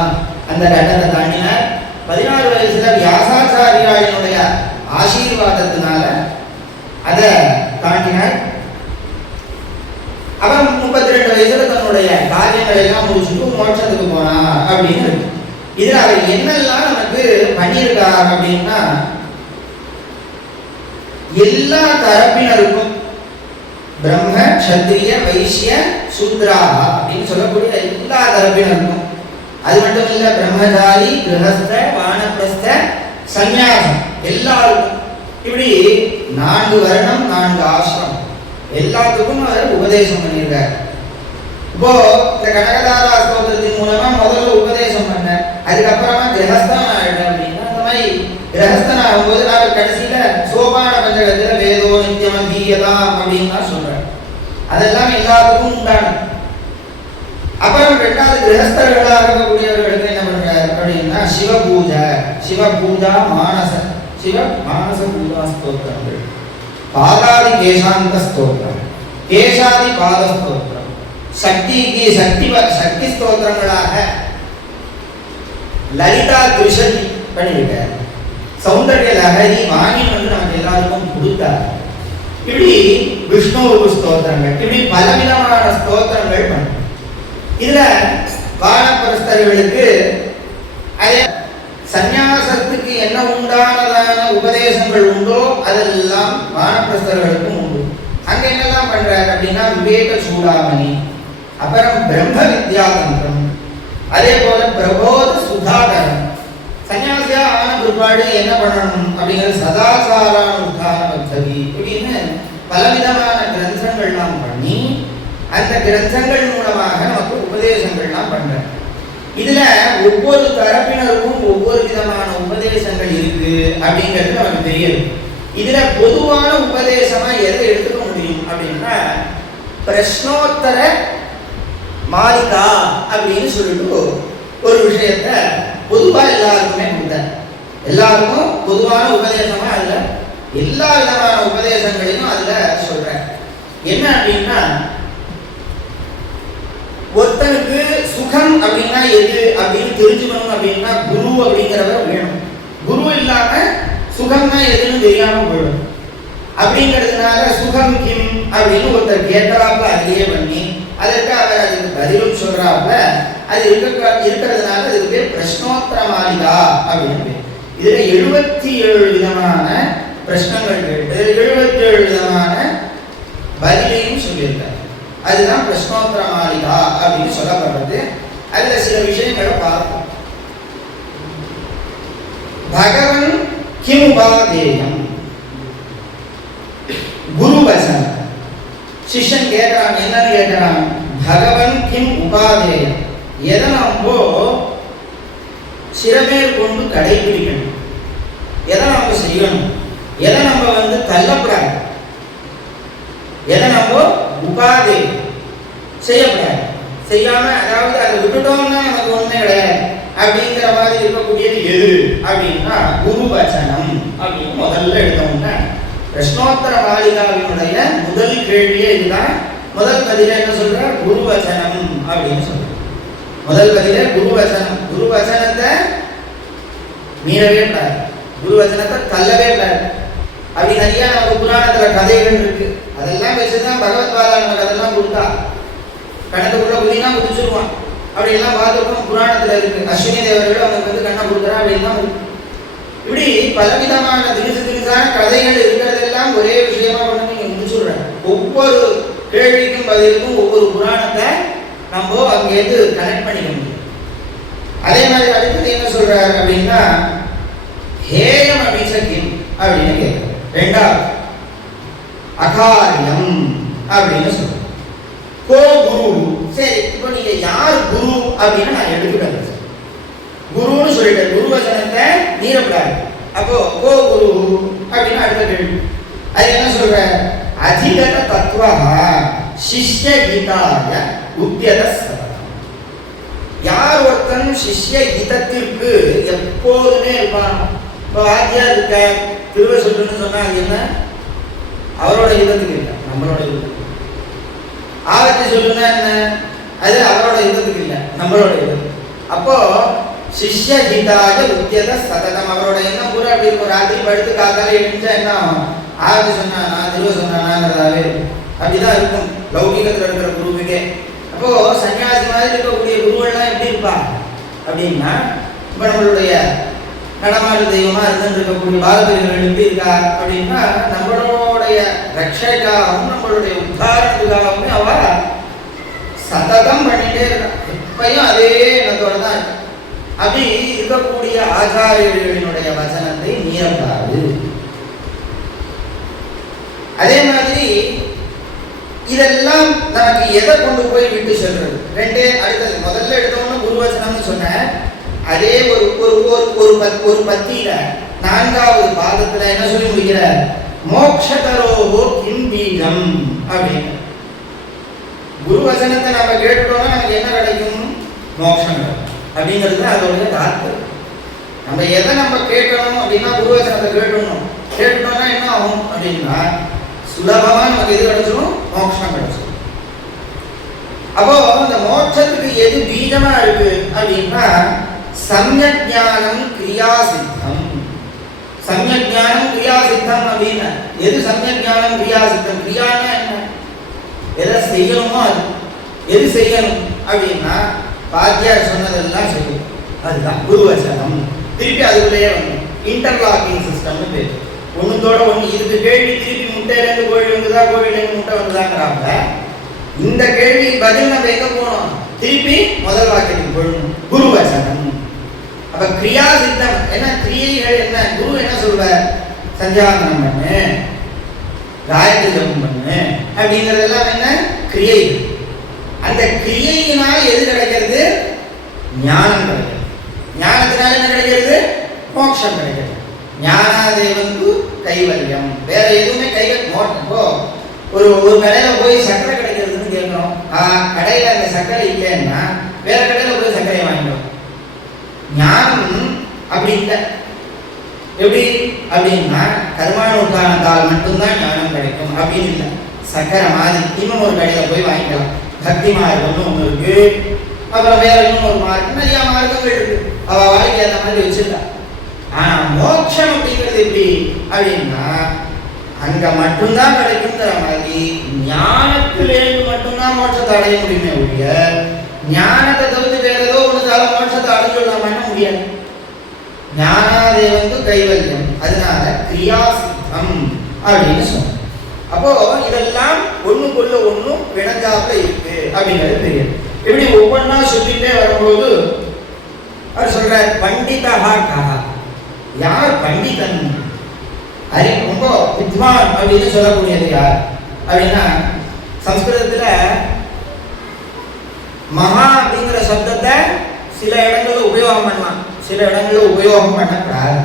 அந்த கட்டத்தை தாண்டினார். 16 வயசுல வியாசாச்சாரியாளினுடைய ஆசீர்வாதத்தினால அதை தாண்டினார். அவன் 32 வயசுல தன்னுடைய காரியங்களை எல்லாம் முடிச்சுட்டு மோட்சத்துக்கு போனா அப்படின்னு இருக்கு. இதுல அவர் என்னெல்லாம் நமக்கு பண்ணியிருக்கார் அப்படின்னா, எல்லா தரப்பினருக்கும் பிரம்ம க்ஷத்ரிய வைசிய சூத்ராக அப்படின்னு சொல்லக்கூடிய எல்லா தரப்பினருக்கும், அது மட்டும் இல்ல பிரம்மச்சாரி கிரகஸ்த வானப்பிரஸ்த சந்நியாசம் எல்லாருக்கும், இப்படி 4 வருணம் 4 ஆசிரமம் எல்லாத்துக்கும் அவர் உபதேசம் பண்ணியிருக்கார். இப்போ இந்த கனகதாரா ஸ்தோத்திரத்தின் மூலமா முதல்ல உபதேசம் பண்ண, அதுக்கப்புறமா கிரகஸ்தான் ஆயிடும் அப்படின்னா அந்த மாதிரி கிரகஸ்தன் ஆகும்போது நான் கடைசியில சோபான பஞ்சகத்துல வேதோ நித்தியம் தீயதாம் அப்படின்னு தான் சொல்றேன். அதெல்லாம் எல்லாத்துக்கும் உண்டான. அப்புறம் 2வது கிரகஸ்தர்களாக இருக்கக்கூடியவர்களுக்கு என்ன பண்றாரு அப்படின்னா சிவபூஜா மானச மானச பூஜா ஸ்தோத்திரங்கள், பாதாதி கேசாந்த ஸ்தோத்திரம், கேசாதி பாத ஸ்தோத்திரம், சக்தி ஸ்தோத்திரங்களாக லலிதா திரிஷதி பண்ணிவிட்டார். சௌந்தர்ய லஹரி வாங்கி நமக்கு எல்லாருக்கும் கொடுத்தார். இப்படி விஷ்ணுவுக்கு ஸ்தோத்திரங்கள், இப்படி பலவிதமான ஸ்தோத்திரங்கள் பண்ண. இதுல வானப்பிரஸ்தர்களுக்கு அதே சந்நியாசத்துக்கு என்ன உண்டானதான உபதேசங்கள் உண்டோ அதெல்லாம் வானப்பிரஸ்தர்களுக்கும் உண்டு. அங்க என்னெல்லாம் பண்றாரு அப்படின்னா விவேக சூடாமணி, அப்புறம் பிரம்ம வித்யாதந்திரம், அதே போல பிரபோத சுதாகரம். சன்னியாசியா ஆன பிற்பாடு என்ன பண்ணணும் அப்படிங்கிறது சதாசாரானுஷ்டான பத்ததி இப்படின்னு பலவிதமான கிரந்தங்கள்லாம் பண்ணி அந்த கிரந்தங்கள் மூலமாக நமக்கு உபதேசங்கள்லாம் பண்றாங்க. இதுல ஒவ்வொரு தரப்பினருக்கும் ஒவ்வொரு விதமான உபதேசங்கள் இருக்கு அப்படிங்கிறது நமக்கு தெரியுது. இதுல பொதுவான உபதேசமா எதை எடுத்துக்க முடியும் அப்படின்னா பிரஷ்னோத்தர மாலிகா அப்படின்னு சொல்லிட்டு ஒரு விஷயத்த பொதுவா எல்லாருக்குமே கொடுத்தார். எல்லாருக்கும் பொதுவான உபதேசமா அதுல எல்லா விதமான உபதேசங்களையும் அதுல சொல்றேன். என்ன அப்படின்னா ஒருத்தனுக்கு சுகம் அப்படின்னா எது அப்படின்னு தெரிஞ்சுக்கணும் அப்படின்னா குரு அப்படிங்கிறவர் வேணும். குரு இல்லாம சுகம்னா எதுன்னு தெரியாம போயிடும். அப்படிங்கிறதுனால சுகம் கிம் அப்படின்னு ஒருத்தர் கேட்டாப்ப அதையே பண்ணி அதற்கு அவர் அதுக்கு பதிலும் சொல்றாப்ப அது இருக்கிறதுனால அதுக்கு பேர் பிரஷ்னோத்தர மாலிகா அப்படின்னு பேர். இதுல 77 விதமான பிரஷ்னங்கள் கேட்டு 77 விதமான பதிலையும் சொல்லியிருக்காரு. அதுதான் பிரஷ்னோத்தர மாலிகா அப்படின்னு சொல்லப்படுறது. அதுல சில விஷயங்களை பார்ப்போம். பகவன் கிம் உபாதேயம், குரு வசனம். சிஷ்யன் கேட்கிறான், என்னன்னு கேட்கிறான், பகவன் கிம் உபாதேயம், எதை நம்ம சிறமேல் கொண்டு கடைபிடிக்கணும், எதை நம்ம செய்யணும், எதை நம்ம தள்ளப்படாது, எதை நம்ம உபாதே செய்யப்படாது, செய்யாம அதாவது அதை விட்டுட்டோம்னா நமக்கு ஒண்ணுமே கிடையாது அப்படிங்கிற மாதிரி இருக்கக்கூடியது எது அப்படின்னா குரு வச்சனம் அப்படின்னு முதல்ல எடுத்தோம்னா பிரஷ்னோத்தர மாலிகாவினுடைய முதல் கேள்வியே இதுதான். முதல் பதில என்ன சொல்ற, குரு வச்சனம் அப்படின்னு சொல்ற. முதல் பதில குரு வச்சனம். குரு வச்சனத்தை மீறவே கூடாது, குரு வச்சனத்தை தள்ளவே கூடாது. அப்படி நிறைய நம்ம புராணத்துல கதைகள் இருக்கு. அதெல்லாம் வச்சுதான் பகவத்பாதா நமக்கு அதெல்லாம் கொடுத்தா. கணக்குள்ள குதினா குதிச்சிருவான். அப்படி எல்லாம் பார்த்துருக்கோம், புராணத்துல இருக்கு. அஸ்வினி தேவர்கள் அவங்களுக்கு கண்ணை கொடுக்குறா அப்படின்லாம். இப்படி பலவிதமான திரிசான கதைகள் இருக்கிறதெல்லாம் ஒரே விஷயமா கொண்டு நீங்க முடிச்சுடுறேன். ஒவ்வொரு கேள்விக்கும் பதிலுக்கும் ஒவ்வொரு புராணத்தை நம்ம அங்கேருந்து கனெக்ட் பண்ணிக்க முடியும். அதே மாதிரி அடுத்தது என்ன சொல்றாரு அப்படின்னா ஹேயம் அபிஷக்கியம் அப்படின்னு கேட்க. 2வது அகாரியம் அப்படின்னு சொல்ற. கோ குரு. சரி, இப்போ நீங்க யார் குரு அப்படின்னு நான் எடுத்துக்கிறேன். குருன்னு சொல்லிட்டேன், குரு வசனத்தை மீறப்படாது. அப்போ கோ குரு அப்படின்னு அடுத்த கேள்வி. அது என்ன சொல்ற, அதிகத தத்துவ சிஷ்ய கீதாய உத்தியத சதனம். யார் ஒருத்தன் சிஷ்ய கீதத்திற்கு எப்போதுமே இருப்பான். இப்போ வாத்தியார் இருக்க திருவ சொல்லுன்னு சொன்னா அது என்ன, அவரோட யுத்தத்துக்கு இல்லை, நம்மளோட யுத்தத்துக்கு. ஆவத்தை சொல்லுன்னா என்ன, அது அவரோட யுத்தத்துக்கு இல்லை, நம்மளோட யுத்தத்துக்கு. அப்போ சிஷ்ய கீதாய உத்தியத சதனம். அவரோட எண்ணம் பூரா அப்படி இருக்கும். ராத்திரி படுத்து காத்தால எழுந்தா என்ன ஆகும், ஆவத்தை சொன்னா நான் திருவ சொன்னானாங்கிறதாவே அப்படிதான் இருக்கும் லௌகிகத்தில் இருக்கிற குருவுக்கே. அப்போ சன்னியாசி மாதிரி இருக்கக்கூடிய குருவெல்லாம் எப்படி இருப்பா அப்படின்னா, இப்போ நம்மளுடைய நடமாடு தெய்வமா இருந்திருக்கக்கூடிய பாரதியர்கள் எப்படி இருக்கா அப்படின்னா நம்மளுடைய ரட்சைக்காகவும் நம்மளுடைய உத்தாரணத்துக்காகவுமே அவ சததம் பண்ணிட்டே இருக்கா. எப்பயும் அதே எண்ணத்தோட தான் இருக்கு. அப்படி இருக்கக்கூடிய ஆச்சாரியர்களினுடைய வசனத்தை மீறக்கூடாது. அதே மாதிரி இதெல்லாம் நமக்கு எதை கொண்டு போய் விட்டு செல்றது? ரெண்டே அடுத்தது. முதல்ல எடுத்தோம்னா குருவச்சனம்னு சொன்னேன். அதே ஒரு பத்தியில 4வது பாதத்துல என்ன சொல்லி முடிக்கிற? மோக்ஷதரோஹோ கிம் பீஜம் அப்படின்னு. குருவச்சனத்தை நம்ம கேட்டுட்டோம்னா நமக்கு என்ன கிடைக்கும்? மோட்சம் அப்படிங்கிறது அதோடைய தாற்பயம். நம்ம எதை நம்ம கேட்கணும் அப்படின்னா குருவச்சனத்தை கேட்டுட்டோம்னா என்ன ஆகும் அப்படின்னா சுலபமா நமக்கு எது கிடைச்சிடும்? மோட்சம் கிடைச்சிடும். அப்போ இந்த மோட்சத்துக்கு எது பீஜமா இருக்கு அப்படின்னா சம்யக் ஞானம் கிரியா சித்தம். சம்யக் ஞானம் கிரியா சித்தம் அப்படின்னா எது சம்யக் ஞானம் கிரியா சித்தம்? கிரியான்னா என்ன? எதை செய்யணுமோ அது. எது செய்யணும் அப்படின்னா பாத்தியார் சொன்னதெல்லாம் செய்யும். அதுதான் குருவச்சனம். திருப்பி அதுக்குள்ளேயே வந்து இன்டர்லாக்கிங் சிஸ்டம்னு பேர். ஒன்றுத்தோட ஒன்று. இதுக்கு கேள்வி திருப்பி முட்டையிலேருந்து கோழி வந்துதா, கோழிலேருந்து முட்டை வந்துதாங்கிறாங்க. இந்த கேள்வி பதில் நம்ம எங்க போனோம்? திருப்பி முதல் வாக்கியத்துக்கு போயிடணும். குருவச்சனம். அப்ப கிரியா சித்தம் என்ன? கிரியைகள் என்ன? குரு என்ன சொல்வார்? சந்தியாவந்தனம் பண்ணு, காயத்ரி ஜபம் பண்ணு அப்படிங்கிறதெல்லாம் என்ன? கிரியை. அந்த கிரியையினால் எது கிடைக்கிறது? ஞானம் கிடைக்கிறது. ஞானத்தினால என்ன கிடைக்கிறது? மோட்சம் கிடைக்கிறது. ஞானாதேவந்து கைவல்யம். வேற எதுவுமே இப்போ ஒரு கடையில போய் சர்க்கரை கிடைக்கிறதுன்னு கேட்கிறோம். கடையில அந்த சர்க்கரை இல்லைன்னா வேற கடையில போய் சர்க்கரை வாங்கிடும். ஞானம் அப்படி இல்லை. எப்படி அப்படின்னா கர்மானுஷ்டானத்தால் மட்டும்தான் ஞானம் கிடைக்கும் அப்படின்னு இல்லை. சர்க்கரை மாதிரி இன்னும் ஒரு கடையில போய் வாங்கிக்கலாம். பக்தி மார்க்கம்னு ஒன்று இருக்கு. அப்புறம் வேற இன்னும் ஒரு மார்க்கம், நிறைய மார்க்கங்கள் இருக்கு. அவ வாழ்க்கை அந்த மாதிரி வச்சிருக்கா. ஆனா மோட்சம் அப்படிங்கிறது எப்படி அப்படின்னா அங்க மட்டும்தான் கிடைக்குங்கிற மாதிரி ஞானத்திலேருந்து மட்டும்தான் மோட்சத்தை அடைய முடியுமே ஒழிய ஞானத்தை தவிர்த்து வேற ஏதோ ஒன்றுதால மோட்சத்தை அடைஞ்சுடலாமான்னு முடியாது. ஞானாதேவந்து கைவல்யம். அதனால கிரியா சித்தம் அப்படின்னு சொன்னோம். அப்போ இதெல்லாம் ஒண்ணுக்குள்ள ஒண்ணும் வினஞ்சாப்புல இருக்கு அப்படிங்கிறது தெரியும். இப்படி ஒவ்வொன்னா சொல்லிட்டே வரும்போது அவர் சொல்றார் பண்டிதா கஹா. யார் பண்டிதன்? ரொம்ப வித்வான் அப்படின்னு சொல்லக்கூடியது யார் அப்படின்னா சம்ஸ்கிருதத்துல மகா அப்படிங்கிற சப்தத்தை சில இடங்கள்ல உபயோகம் பண்ணலாம், சில இடங்கள்ல உபயோகம் பண்ணக்கூடாது.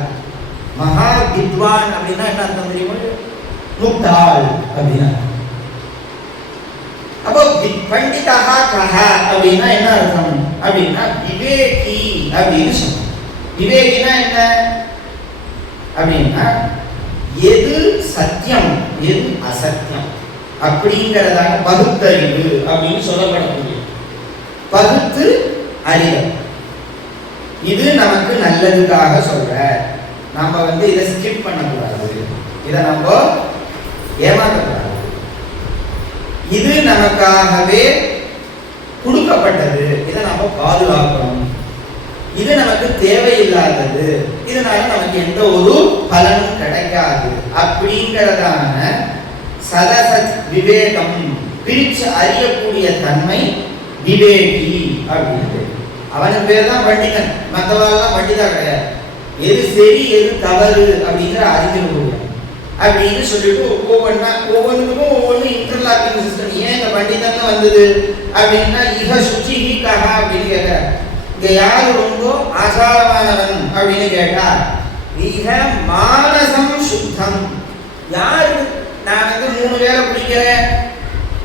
மகா வித்வான் அப்படின்னா என்ன அர்த்தம் தெரியுமா? முட்டாள் அப்படின்னா. அப்போ பண்டிதா கஹா அப்படின்னா என்ன அர்த்தம் அப்படின்னா விவேகி அப்படின்னு சொல்லணும். விவேகினா என்ன அப்படின்னா எது சத்தியம் எது அசத்தியம் அப்படிங்கிறதாக பகுத்தறிவு அப்படின்னு சொல்லப்படக்கூடிய பகுத்து அறிதல். இது நமக்கு நல்லதுக்காக சொல்ற. நம்ம இதை ஸ்கிப் பண்ணக்கூடாது, இதை நம்ம ஏமாற்றக்கூடாது. இது நமக்காகவே கொடுக்கப்பட்டது, இதை நம்ம பாதுகாக்கணும். இது நமக்கு தேவையில்லாதது, இதனால நமக்கு எந்த ஒரு பலனும் கிடைக்காது அப்படிங்கிறதான சதசத் விவேகம், பிரிச்சு அறியக்கூடிய தன்மை விவேகி அப்படின்னு. அவனுக்கு பேர் தான் பண்டிதன், மற்றவெல்லாம் பண்டிதா கிடையாது. எது சரி எது தவறு அப்படிங்கிற அறிஞர் அப்படின்னு சொல்லிட்டு ஒவ்வொன்றுக்கும் ஒவ்வொன்று இன்டர்லாக்கிங் சிஸ்டம். ஏன் இந்த பண்டிதன் வந்தது அப்படின்னா இக சுச்சி கஹா அப்படின்னு கேட்க. இங்க யாரு ரொம்ப ஆசாரமானவன் அப்படின்னு கேட்டா இக மானசம் சுத்தம். யாரு? நான் 3 வேளை குளிக்கிறேன்,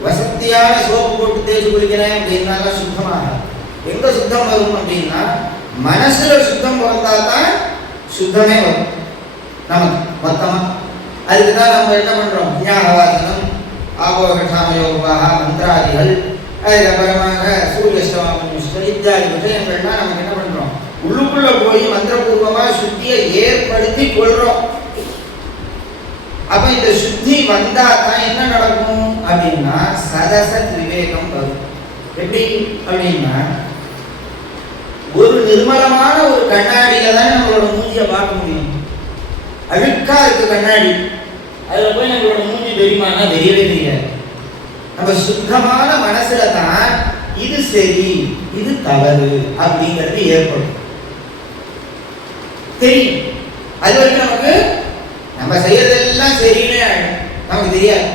வசதியான சோப்பு போட்டு தேய்ச்சி குளிக்கிறேன் அப்படின்னால சுத்தமாக எங்க சுத்தம் வரும் அப்படின்னா மனசுல சுத்தம் பிறந்தா தான் சுத்தமே வரும் நமக்கு மொத்தமா. அதுக்குதான் நம்ம என்ன பண்றோம்? ஞானவாசனம், ஆபோகசாமயோகாக, மந்திராதிகள், அதுக்கப்புறமாக சூரியஸ்தவாமி இத்தியாதி விஷயங்கள்லாம் நமக்கு என்ன பண்றோம்? உள்ளுக்குள்ள போய் மந்திரபூர்வமா சுத்தியை ஏற்படுத்தி கொள்றோம். அப்ப இந்த சுத்தி வந்தா தான் என்ன நடக்கும் அப்படின்னா சதசத் விவேகம் வரும். எப்படி அப்படின்னா ஒரு நிர்மலமான ஒரு கண்ணாடியில தான் நம்மளோட மூஞ்சியை பார்க்க முடியும். அழுக்கா இருக்கு கண்ணாடி, அதுல போய் நம்மளோட மூஞ்சி தெரியுமானா தெரியவே தெரியாது. நம்ம சுத்தமான மனசுல தான் இது சரி இது தவறு அப்படிங்கிறது ஏற்படும், தெரியும். அது வரைக்கும் நமக்கு நம்ம செய்யறதெல்லாம் சரின்னே ஆயிடும், நமக்கு தெரியாது,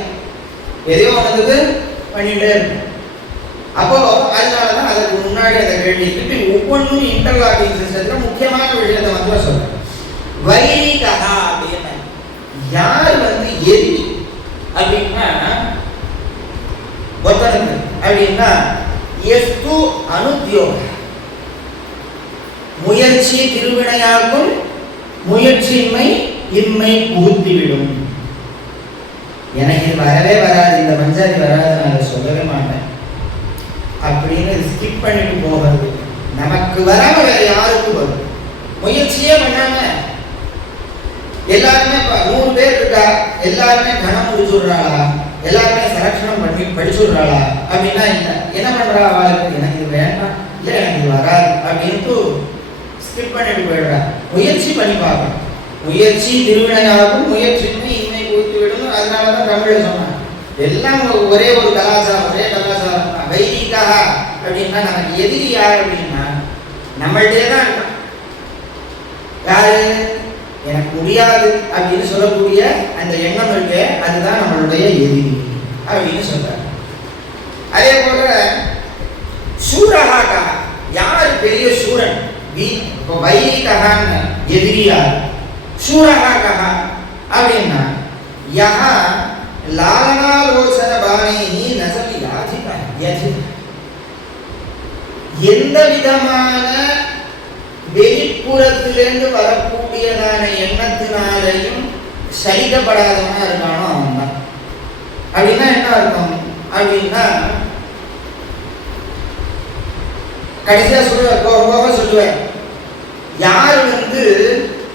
எதையோ ஒன்றதுக்கு பண்ணிட்டே இருக்கும். அப்போ அதனாலதான் அதற்கு முன்னாடி அந்த கேள்வி திருப்பி ஒவ்வொன்றும் இன்டர்லாக்கிங் சிஸ்டத்துல முக்கியமான விஷயத்தை வந்து சொல்றேன். வைரிகா அப்படின்னா யார் எரி அப்படின்னா ஒருத்தனுக்கு அப்படின்னா எஸ்து அனுத்யோக முயற்சி திருவினையாகும், முயற்சியின்மை இன்மை புகுத்திவிடும். எனக்கு இது வரவே வராது, இந்த பஞ்சாதி வராது, நான் அதை சொல்லவே மாட்டேன் அப்படின்னு ஸ்கிப் பண்ணிட்டு போகிறது. நமக்கு வராம வேற யாருக்கும் வரும். முயற்சியே பண்ணாம எல்லாருமே 100 பேர் இருக்கா, எல்லாருமே கணம் முடிச்சுடுறாளா, எல்லாருமே செலக்ஷனம் பண்ணி படிச்சுடுறாளா அப்படின்னா இல்லை. என்ன பண்றா அவளுக்கு, எனக்கு இது வேண்டாம், இல்லை எனக்கு இது வராது அப்படின்ட்டு ஸ்கிப் பண்ணிட்டு போயிடுறா. முயற்சி பண்ணி பார்க்கணும். முயற்சி திருவினையாகும், முயற்சின்னு இன்மை கூட்டி விடும். அதனாலதான் தமிழ்ல சொன்னாங்க எல்லாம் ஒரே ஒரு கலாச்சாரம், ஒரே கலாச்சாரம். வைதிகா அப்படின்னா நமக்கு எதிரி யார் அப்படின்னா நம்மள்டே தான் இருக்கான். யாரு, எனக்கு முடியாது அப்படின்னு சொல்லக்கூடிய அந்த எண்ணம் இருக்கு, அதுதான் நம்மளுடைய எதிரி அப்படின்னு சொல்றாங்க. அதே போல சூரஹாக்கா, யார் பெரிய சூரன், வைதிகான்னு எதிரியா. சூரஹாக்கா அப்படின்னா யஹா லாலனாலோசன பாணி நசலி யாதிகா யஜித, எந்த விதமான வெளிப்புறத்திலிருந்து வரக்கூடியதான எண்ணத்தினாலையும் சரிக்கப்படாதவனா இருக்கானோ அவன் தான். அப்படின்னா என்ன அர்த்தம் அப்படின்னா கடைசியா சொல்லுவேன், யார்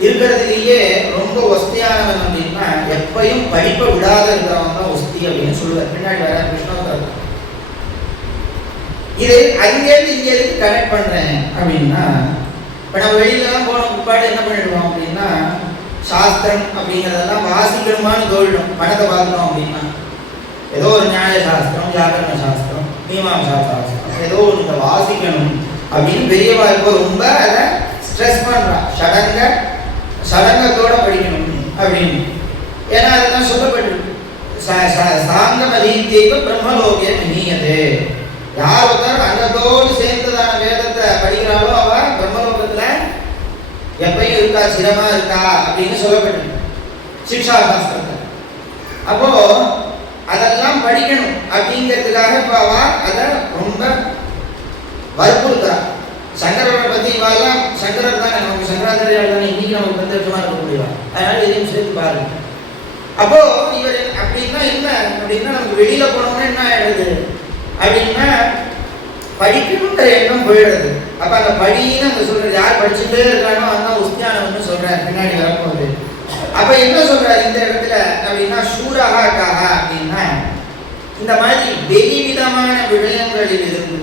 இருக்கிறதுலேயே ரொம்ப ஒஸ்தியானவன் அப்படின்னா எப்பையும் படிப்பை விடாத இருக்கிறவன் தான் ஒஸ்தி அப்படின்னு சொல்லுவார். பின்னாடி வர கிருஷ்ணன் இதை அங்கேருந்து இங்கேருந்து கனெக்ட் பண்றேன் அப்படின்னா, இப்போ நம்ம வெளியிலலாம் போன பிற்பாடு என்ன பண்ணிடுவோம் அப்படின்னா சாஸ்திரம் அப்படிங்கிறதெல்லாம் வாசிக்கணுமான்னு தோழிடும். பணத்தை பார்க்கணும் அப்படின்னா ஏதோ ஒரு நியாய சாஸ்திரம், வியாக்கரண சாஸ்திரம், மீமாம்சா சாஸ்திரம், ஏதோ ஒன்று வாசிக்கணும் அப்படின்னு பெரியவா இப்போ ரொம்ப அதை ஸ்ட்ரெஸ் பண்றா. சடங்கத்தோட படிக்கணும் அப்படின்னு. ஏன்னா அதெல்லாம் சொல்லப்பட்டிருக்கு. சாங்கமதீத்தேவ பிரம்மலோகே மஹீயதே, யார் ஒருத்தர் அங்கத்தோடு சேர்ந்ததான வேதத்தை படிக்கிறாளோ அவ பிரம்மலோகத்துல எப்பயும் இருக்கா, சிரமா இருக்கா அப்படின்னு சொல்லப்பட்டிருக்கு சிக்ஷா சாஸ்திரத்தை. அப்போ அதெல்லாம் படிக்கணும் அப்படிங்கிறதுக்காக இப்போ அவ அதை ரொம்ப வற்புறுத்துறா. சங்கரரை பத்தி இவாலாம் சங்கரர் தானே, நமக்கு சங்கராச்சாரியார் தானே இன்னைக்கு நமக்கு பிரத்யட்சமா இருக்க முடியும். அதனால இதையும் சேர்த்து பாருங்க. அப்போ இவர் அப்படின்னா என்ன அப்படின்னா நமக்கு வெளியில போனோம்னா என்ன ஆயிடுது அப்படின்னா படிக்கணுன்ற எண்ணம் போயிடுது. அப்ப அந்த படின்னு அந்த சொல்றது யார் படிச்சுட்டே இருக்கானோ அதான் உஸ்தியானவன்னு சொல்றாரு பின்னாடி வரப்போகுது. அப்ப என்ன சொல்றாரு இந்த இடத்துல அப்படின்னா சூரஹா காஹா அப்படின்னா இந்த மாதிரி வெளிவிதமான விஷயங்களில் இருந்து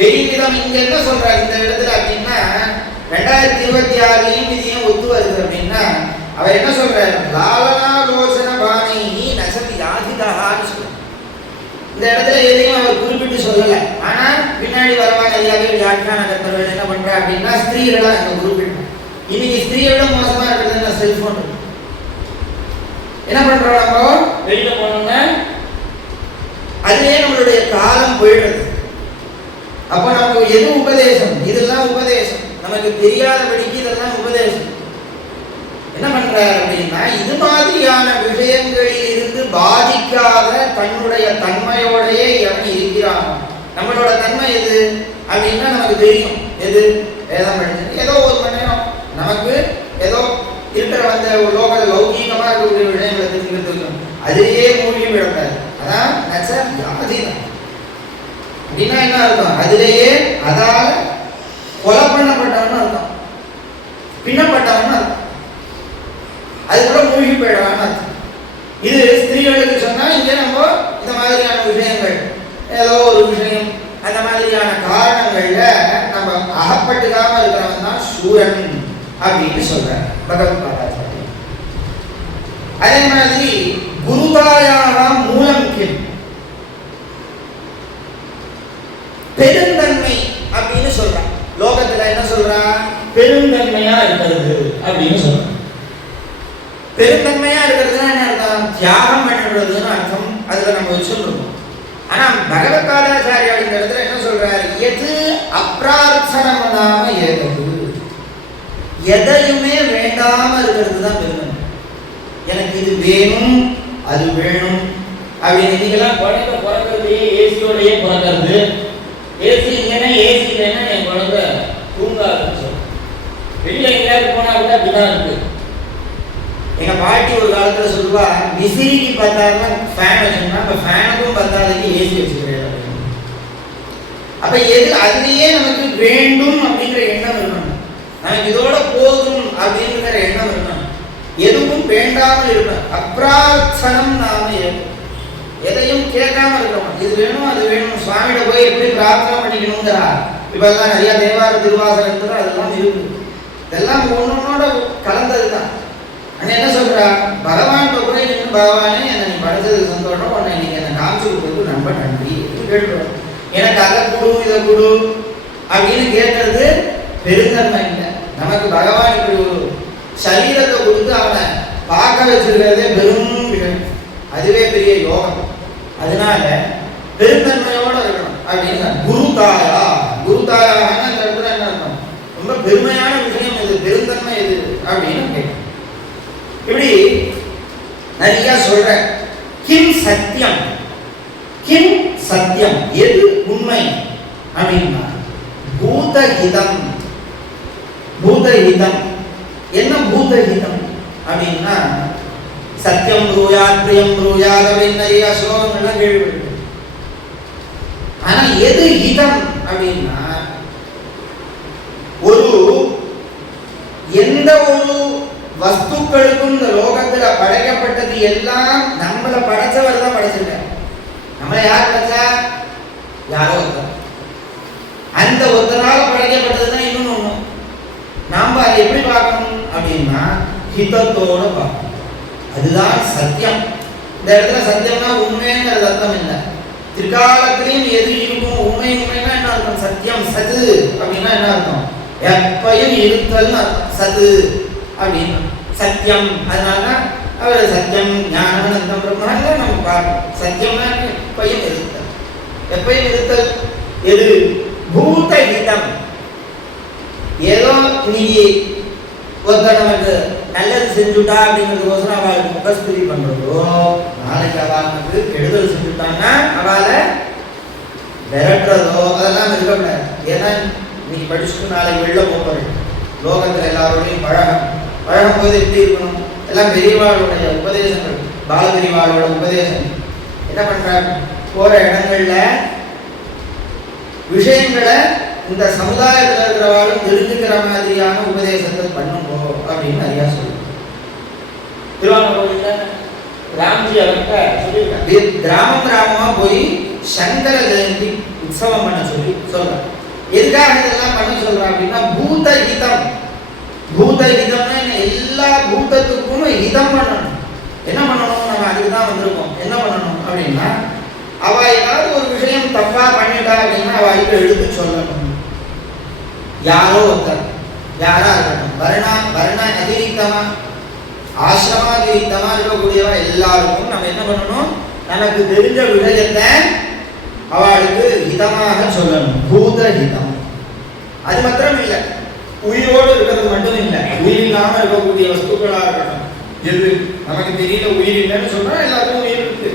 வெளிவிதம் இங்க என்ன சொல்றாரு இந்த இடத்துல அப்படின்னா 2026 இதையும் ஒத்து வருது அப்படின்னா அவர் என்ன சொல்றாரு, லாலனாலோசன பாணி நசதி யாதிகான்னு சொல்றாரு. இந்த இடத்துல எதையும் அவர் குறிப்பிட்டு சொல்லல. ஆனா பின்னாடி வரவான ஐயாவே வியாக்கியான கர்த்தர்கள் என்ன பண்றா அப்படின்னா ஸ்திரீகளா அங்க குறிப்பிட்டு. இன்னைக்கு ஸ்திரீயோட மோசமா இருக்கிறது என்ன, செல்போன். என்ன பண்றோம் நம்ம வெளியில போனோம்னா அதுலயே நம்மளுடைய காலம் போயிடுறது. அப்ப நமக்கு எது உபதேசம், இதெல்லாம் உபதேசம். நமக்கு தெரியாதபடிக்கு இதெல்லாம் உபதேசம். என்ன பண்றாரு அப்படின்னா இது மாதிரியான விஷயங்களில் இருந்து பாதிக்காத தன்னுடைய தன்மையோடையே எவன் இருக்கிறானோ, நம்மளோட தன்மை எது அப்படின்னா நமக்கு தெரியும். எது வேதம் படிச்சு ஏதோ ஒரு மணி நேரம் நமக்கு ஏதோ இருக்கிற லோக லௌகீகமா இருக்கக்கூடிய விஷயங்களை தெரிஞ்சுக்கிறதுக்கும் அதிலேயே மூழ்கி விடக்கூடாது. அதான் யாதிதான் அப்படின்னா என்ன அர்த்தம், அதிலேயே அதால கொலை பண்ணப்பட்டவன்னு அர்த்தம், பின்னப்பட்டவன்னு அர்த்தம், அதுக்குள்ள மூழ்கி போயிடவான்னு அர்த்தம். இது ஸ்திரீகளுக்கு சொன்னா இங்கே நம்ம இந்த மாதிரியான விஷயங்கள் ஏதோ ஒரு விஷயம் அந்த மாதிரியான காரணங்கள்ல நம்ம அகப்பட்டுக்காம இருக்கிறவன் தான் சூரன் அப்படின்னு சொல்றார் பகவத்பாதாச்சாரி. அதே மாதிரி குருதாயாக மூலம் கிம், பெருந்தன்மை அப்படின்னு சொல்றான். லோகத்துல என்ன சொல்றான்? பெருந்தன்மையா இருக்கிறது அப்படின்னு சொல்றான். பெருந்தன்மையா இருக்கிறதுனா என்ன அர்த்தம்? தியாகம் பண்ணுறதுன்னு அர்த்தம். அதுல நம்ம வச்சுருக்கோம். ஆனா பகவத்பாதாச்சாரியார் இந்த இடத்துல என்ன சொல்றாரு? எது அப்ரார்த்தனம் இல்லாம ஏதது, எதையுமே வேண்டாம இருக்கிறது தான் பெருந்தன்மை. எனக்கு இது வேணும் அது வேணும் அப்படின்னு. இன்னைக்கெல்லாம் குழந்தை பிறக்கிறது ஏசியோடையே பிறக்கிறது. ஏசி இல்லைன்னா ஏசி இல்லைன்னா என் குழந்தை தூங்காதுன்னு சொல்லுவோம். வெளியில எங்கேயாவது போனா கூட அப்படிதான் இருக்கு. எங்க பாட்டி ஒரு காலத்துல சொல்லுவா, விசிறிக்கு பார்த்தாருன்னா ஃபேன் வச்சுக்கணும், அப்ப ஃபேனுக்கும் பார்த்தாதுக்கு ஏசி வச்சுக்கிறேன். அப்ப எது அதுலயே நமக்கு வேண்டும் அப்படிங்கிற எண்ணம் இருக்கணும். நமக்கு இதோட போதும் அப்படிங்கிற எண்ணம் இருக்கணும். எதுவும் வேண்டாமல் இருக்கணும். அப்ரார்த்தனம் நாம எதையும் கேட்காம இருக்கணும். இது வேணும் அது வேணும். சுவாமியிட போய் எப்படி பிரார்த்தனை பண்ணிக்கணுங்கிறா. இப்ப எல்லாம் நிறைய தேவார திருவாசகங்கள் அதெல்லாம் இருக்கு. இதெல்லாம் ஒன்னொன்னோட கலந்ததுதான். அங்க என்ன சொல்றா? பகவான் போய் நின்று, பகவானே என்னை நீ படைச்சதுக்கு சந்தோஷம், உன்னை இன்னைக்கு என்னை காமிச்சு கொடுத்ததுக்கு ரொம்ப நன்றி கேட்டுருவோம். எனக்கு அதை கொடு இதை கொடு அப்படின்னு கேட்கறது பெருந்தன்மை இல்லை. நமக்கு பகவான் இப்படி ஒரு சரீரத்தை கொடுத்து அவனை பார்க்க வச்சிருக்கிறதே பெரும் விஷயம். அதுவே பெரிய யோகம். அதனால பெருந்தன்மையோட இருக்கணும் அப்படின்னு. குருதாயா, குருதாயான்னு அந்த இடத்துல என்ன இருக்கணும்? ரொம்ப பெருமையான விஷயம் இது, பெருந்தன்மை இது அப்படின்னு கேட்கணும். இப்படி நிறைய சொல்ற. கிம் சத்தியம், கிம் சத்தியம், எது உண்மை அப்படின்னா பூதஹிதம். பூதஹிதம் என்ன? பூதஹிதம் அப்படின்னா சத்தியம் ப்ரூயாத் பிரியம் ப்ரூயாத் அப்படின்னு நிறைய ஸ்லோகங்கள்லாம் கேள்விப்பட்டு. ஆனா எது ஹிதம் அப்படின்னா ஒரு எந்த ஒரு வஸ்துக்களுக்கும் இந்த லோகத்துல படைக்கப்பட்டது எல்லாம் நம்மளை படைச்சவர் தான் படைச்சிருக்கார். நம்மளை யார் படைச்சா? யாரோ ஒருத்தர். அந்த ஒருத்தரால படைக்கப்பட்டதுதான் இன்னொன்னு ஒண்ணு. நாம அதை எப்படி பார்க்கணும் அப்படின்னா ஹிதத்தோட பார்க்கணும். அதுதான் சத்தியம். இந்த இடத்துல சத்தியம்னா உண்மைங்கிறது அர்த்தம் இல்லை. திரிகாலத்திலையும் எது இருக்கும்? உண்மை. உண்மைன்னா என்ன அர்த்தம்? சத்தியம் சது அப்படின்னா என்ன அர்த்தம்? எப்பையும் இருத்தல் சது அப்படின்னு சத்தியம். அதனால அவர் சத்தியம் ஞானம் பிரம்மங்க நம்ம பார்க்கணும். சத்தியம்னா எப்பையும் இருத்தல். எப்பையும் இருத்தல் எது? பூதஹிதம். ஏதோ இன்னைக்கு ஒருத்தர் நமக்கு நல்லது செஞ்சுட்டா அப்படிங்கிறதுக்கோசரம் அவளுக்கு முகஸ்துதி பண்றதோ, நாளைக்கு அவளுக்கு கெடுதல் செஞ்சுட்டாங்கன்னா அவளை விரட்டுறதோ அதெல்லாம் இருக்கக்கூடாது. ஏன்னா இன்னைக்கு படிச்சுட்டு நாளைக்கு வெளில போகிறேன். லோகத்தில் எல்லாரோடையும் பழகும் போது எப்படி இருக்கணும்? எல்லாம் பெரியவாளுடைய உபதேசங்கள், பாலபெரியவாளோட உபதேசம் என்ன பண்றாங்க? போற இடங்கள்ல விஷயங்களை இந்த சமுதாயத்தில் இருக்கிறவாளும் தெரிஞ்சுக்கிற மாதிரியான உபதேசங்கள் பண்ணுங்கோ அப்படின்னு நிறையா சொல்லுவோம். திருவாரூர்ல ராம்ஜி அவர்கிட்ட சொல்லியிருக்காங்க, கிராமம் கிராமமா போய் சங்கர ஜெயந்தி உற்சவம் பண்ண சொல்லி சொல்றாங்க. எதுக்காக இதெல்லாம் பண்ண சொல்றாங்க அப்படின்னா பூதஹிதம். பூதஹிதம்னா எல்லா பூதத்துக்கும் ஹிதம் பண்ணணும். என்ன பண்ணணும்? நம்ம அதுக்கு தான் வந்திருக்கோம். என்ன பண்ணணும் அப்படின்னா அவ ஏதாவது ஒரு விஷயம் தப்பா பண்ணிட்டா அப்படின்னா அவளுக்கு எடுத்து சொல்லணும். யாரோ ஒருத்தர், யாரா இருக்கட்டும், வர்ண அதிரிக்தமா ஆசிரமாதிரிக்தமா இருக்கக்கூடியவா எல்லாருக்கும் நம்ம என்ன பண்ணணும்? நமக்கு தெரிஞ்ச விஷயத்தை அவளுக்கு ஹிதமாக சொல்லணும். பூதஹிதம். அது மாத்திரம் இல்லை, உயிரோடு இருக்கிறது மட்டும் இல்லை, உயிர் இல்லாம இருக்கக்கூடிய வஸ்துக்களா இருக்கட்டும். எது நமக்கு தெரியல உயிர் இல்லைன்னு சொன்னா எல்லாத்துக்கும் உயிர் இருக்கு.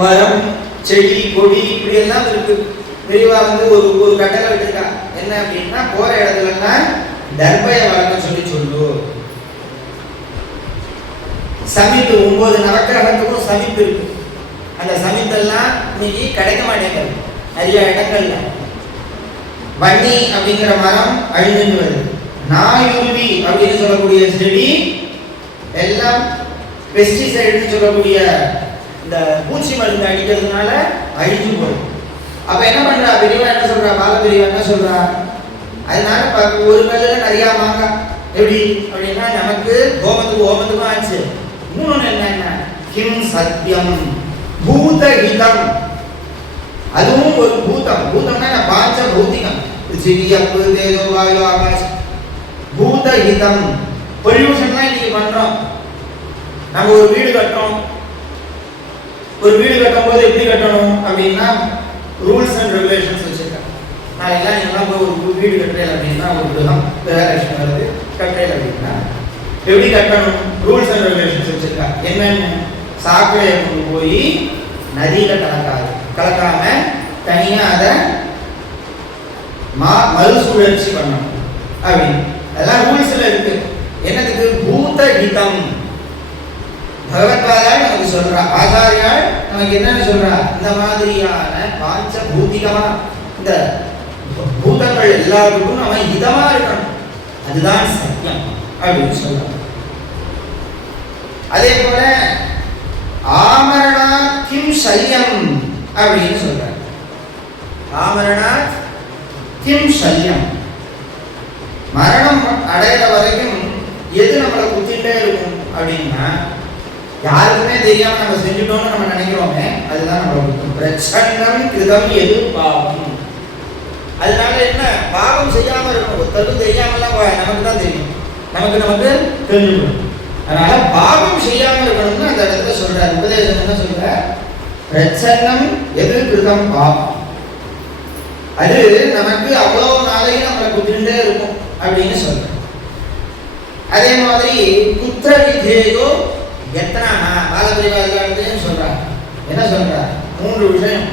மரம், செடி, கொடி இப்படி எல்லாம் இருக்கு. பெரியவா ஒரு கட்டளை விட்டுருக்கா. என்ன அப்படின்னா போற இடத்துலலாம் தர்பய வழக்கம் சொல்லு. சமித்து 9 நவக்கிரகத்துக்கும் சமித்து இருக்கு. அந்த சமித்தெல்லாம் இன்னைக்கு கிடைக்க மாட்டேங்குது நிறைய இடங்கள்ல. வன்னி அப்படிங்கிற மரம் அழிஞ்சு வருது. நாயுருவி அப்படின்னு சொல்லக்கூடிய செடி எல்லாம் பெஸ்டிசைடுன்னு சொல்லக்கூடிய இந்த பூச்சி மருந்து அடிக்கிறதுனால அழிஞ்சு போகுது. அப்ப என்ன பண்றா பெரியவா? என்ன சொல்றா? பால பெரியவா என்ன சொல்றா? அதனால ஒரு கல்லுல நிறைய மாங்காய். எப்படி அப்படின்னா நமக்கு ஓமத்துக்கும் ஆச்சு. இன்னொன்னு என்னன்னா கிம் சத்தியம் பூதஹிதம், அதுவும் ஒரு பூதம். பூதம்னா பாஞ்ச பௌத்திகம், பிருத்திவி அப்பு தேஜோ வாயு ஆகாஷ். பூதஹிதம் பொல்யூஷன்லாம் இன்னைக்கு பண்றோம். நம்ம ஒரு வீடு கட்டுறோம். ஒரு வீடு கட்டும் போது எப்படி கட்டணும் அப்படின்னா ரூல்ஸ் அண்ட் ரெகுலேஷன்ஸ் வச்சிருக்காங்க. நாளைக்கெல்லாம் நீங்கள்லாம் போய் ஒரு வீடு கட்டுறேன் அப்படின்னா ஒரு கிரகம் கிரகலட்சுமி வருது கட்டுறேன் அப்படின்னா எப்படி கட்டணும் ரூல்ஸ் அண்ட் ரெகுலேஷன்ஸ் வச்சிருக்காங்க. என்னன்னு சாக்கடையை கொண்டு போய் நதியில கலக்காம தனியா அதை மறுசுழற்சி பண்ணணும் அப்படின்னு அதெல்லாம் ரூல்ஸ்ல இருக்கு. என்னதுக்கு பூதஹிதம் பகவத்பாதா நமக்கு சொல்றா, ஆச்சாரியால் நமக்கு என்னன்னு சொல்றா, இந்த மாதிரியான பாஞ்ச பூத்திகமா இந்த பூதங்கள் எல்லாருக்கும் நம்ம இதமா இருக்கணும், அதுதான் சத்தியம் அப்படின்னு சொல்றாங்க. அதே போல ஆமரணா கிம் சல்யம் அப்படின்னு சொல்றாங்க. ஆமரணா கிம் சல்யம், மரணம் அடையிற வரைக்கும் எது நம்மளை குத்திட்டே இருக்கும் அப்படின்னா யாருக்குமே தெரியாம நம்ம செஞ்சுட்டோம்னு நம்ம நினைக்கிறோமே அதுதான் நம்மளை குத்தும். பிரச்சன்னம் கிருதம் எது பாவம். அதனால என்ன பாவம் செய்யாம இருக்கணும். ஒருத்தருக்கும் தெரியாமலாம் நமக்கு தான் தெரியும், நமக்கு தெரிஞ்சுக்கணும். அதனால பாவம் செய்யாம இருக்கணும்னு அந்த இடத்துல சொல்றாரு. உபதேசம் என்ன சொல்ற, பிரச்சன்னம் எது கிருதம் பாவம், அது நமக்கு அவ்வளவு நாளையும் நம்மளை குத்திட்டே இருக்கும் அப்படின்னு சொல்ற. அதே மாதிரி புத்திர விதேயோ எத்தனா பாலபிரிவாதிகாரத்தையும் சொல்றாங்க. என்ன சொல்றாங்க, 3 விஷயம்.